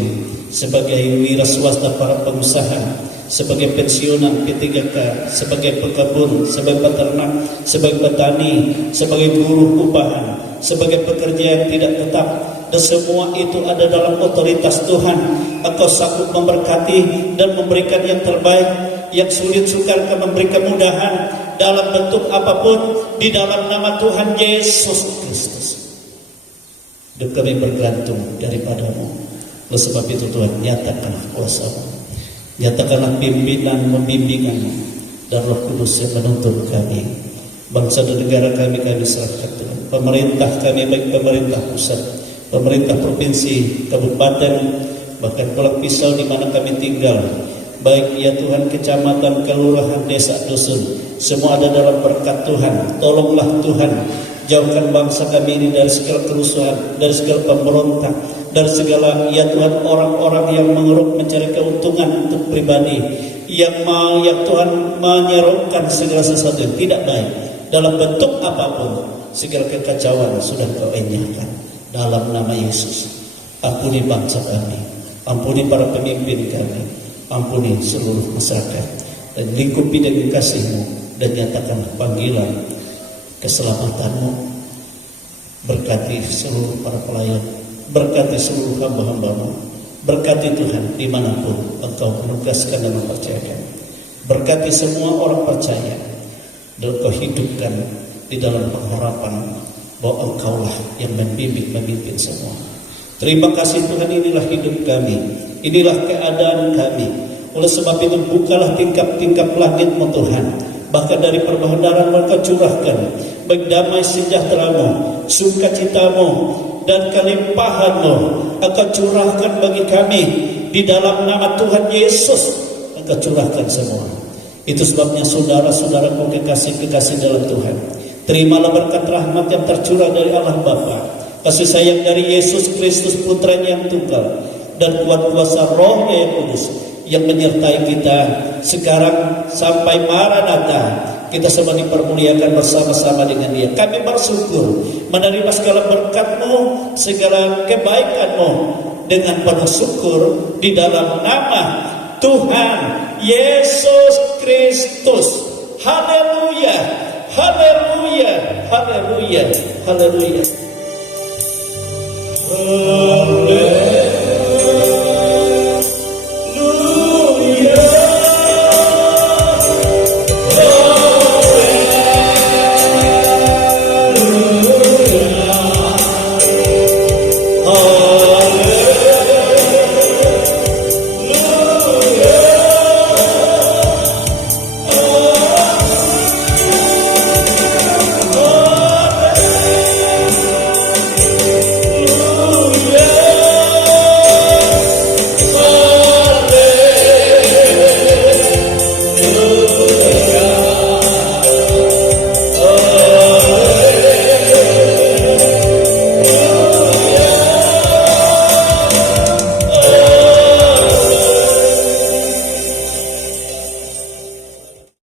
sebagai wira swasta, para pengusaha, sebagai pensiunan P3K, sebagai pekebun, sebagai peternak, sebagai petani, sebagai buruh upahan, sebagai pekerja yang tidak tetap, dan semua itu ada dalam otoritas Tuhan. Engkau sanggup memberkati dan memberikan yang terbaik. Yang sulit sukar Engkau memberi kemudahan dalam bentuk apapun di dalam nama Tuhan Yesus Kristus. Dan kami bergantung daripada-Mu. Oleh sebab itu Tuhan, nyatakanlah kuasa-Mu, nyatakanlah pimpinan membimbingan-Mu, dan Roh Kudus yang menuntun kami. Bangsa dan negara kami serahkan Tuhan. Pemerintah kami, baik pemerintah pusat, pemerintah provinsi, kabupaten, bahkan Pulau Pisau di mana kami tinggal, baik ya Tuhan kecamatan, kelurahan, desa, dusun, semua ada dalam berkat Tuhan. Tolonglah Tuhan, jauhkan bangsa kami ini dari segala kerusuhan, dari segala pemberontak, dari segala ya Tuhan orang-orang yang mengeruk mencari keuntungan untuk pribadi, yang Tuhan menyerukan segala sesuatu yang tidak baik dalam bentuk apapun. Segala kekacauan sudah Kau enyahkan dalam nama Yesus. Ampuni bangsa kami, ampuni para pemimpin kami, ampuni seluruh masyarakat, dan lingkupi dengan kasih-Mu, dan nyatakanlah panggilan keselamatan-Mu. Berkati seluruh para pelayan, berkati seluruh hamba-hamba-Mu, berkati Tuhan dimanapun Engkau menugaskan dan mempercayakan. Berkati semua orang percaya, dan Engkau hidupkan di dalam pengharapan bahwa Engkaulah yang membimbing, memimpin semua. Terima kasih Tuhan, inilah hidup kami, inilah keadaan kami. Oleh sebab itu bukalah tingkap-tingkap langit-Mu Tuhan, bahkan dari perbendaharaan Engkau curahkan baik damai sejahtera-Mu, sukacita-Mu, dan kelimpahan-Mu Engkau curahkan bagi kami di dalam nama Tuhan Yesus. kecurahkan semua. Itu sebabnya saudara-saudaraku kekasih-kekasih dalam Tuhan, terimalah berkat rahmat yang tercurah dari Allah Bapa, kasih sayang dari Yesus Kristus Putranya yang tunggal, dan kuat kuasa Roh-Nya yang kudus yang menyertai kita sekarang sampai Maranatha. Kita semua dipermuliakan bersama-sama dengan Dia. Kami bersyukur menerima segala berkat-Mu, segala kebaikan-Mu dengan penuh syukur di dalam nama Tuhan Yesus Kristus. Haleluya, haleluya, haleluya, haleluya.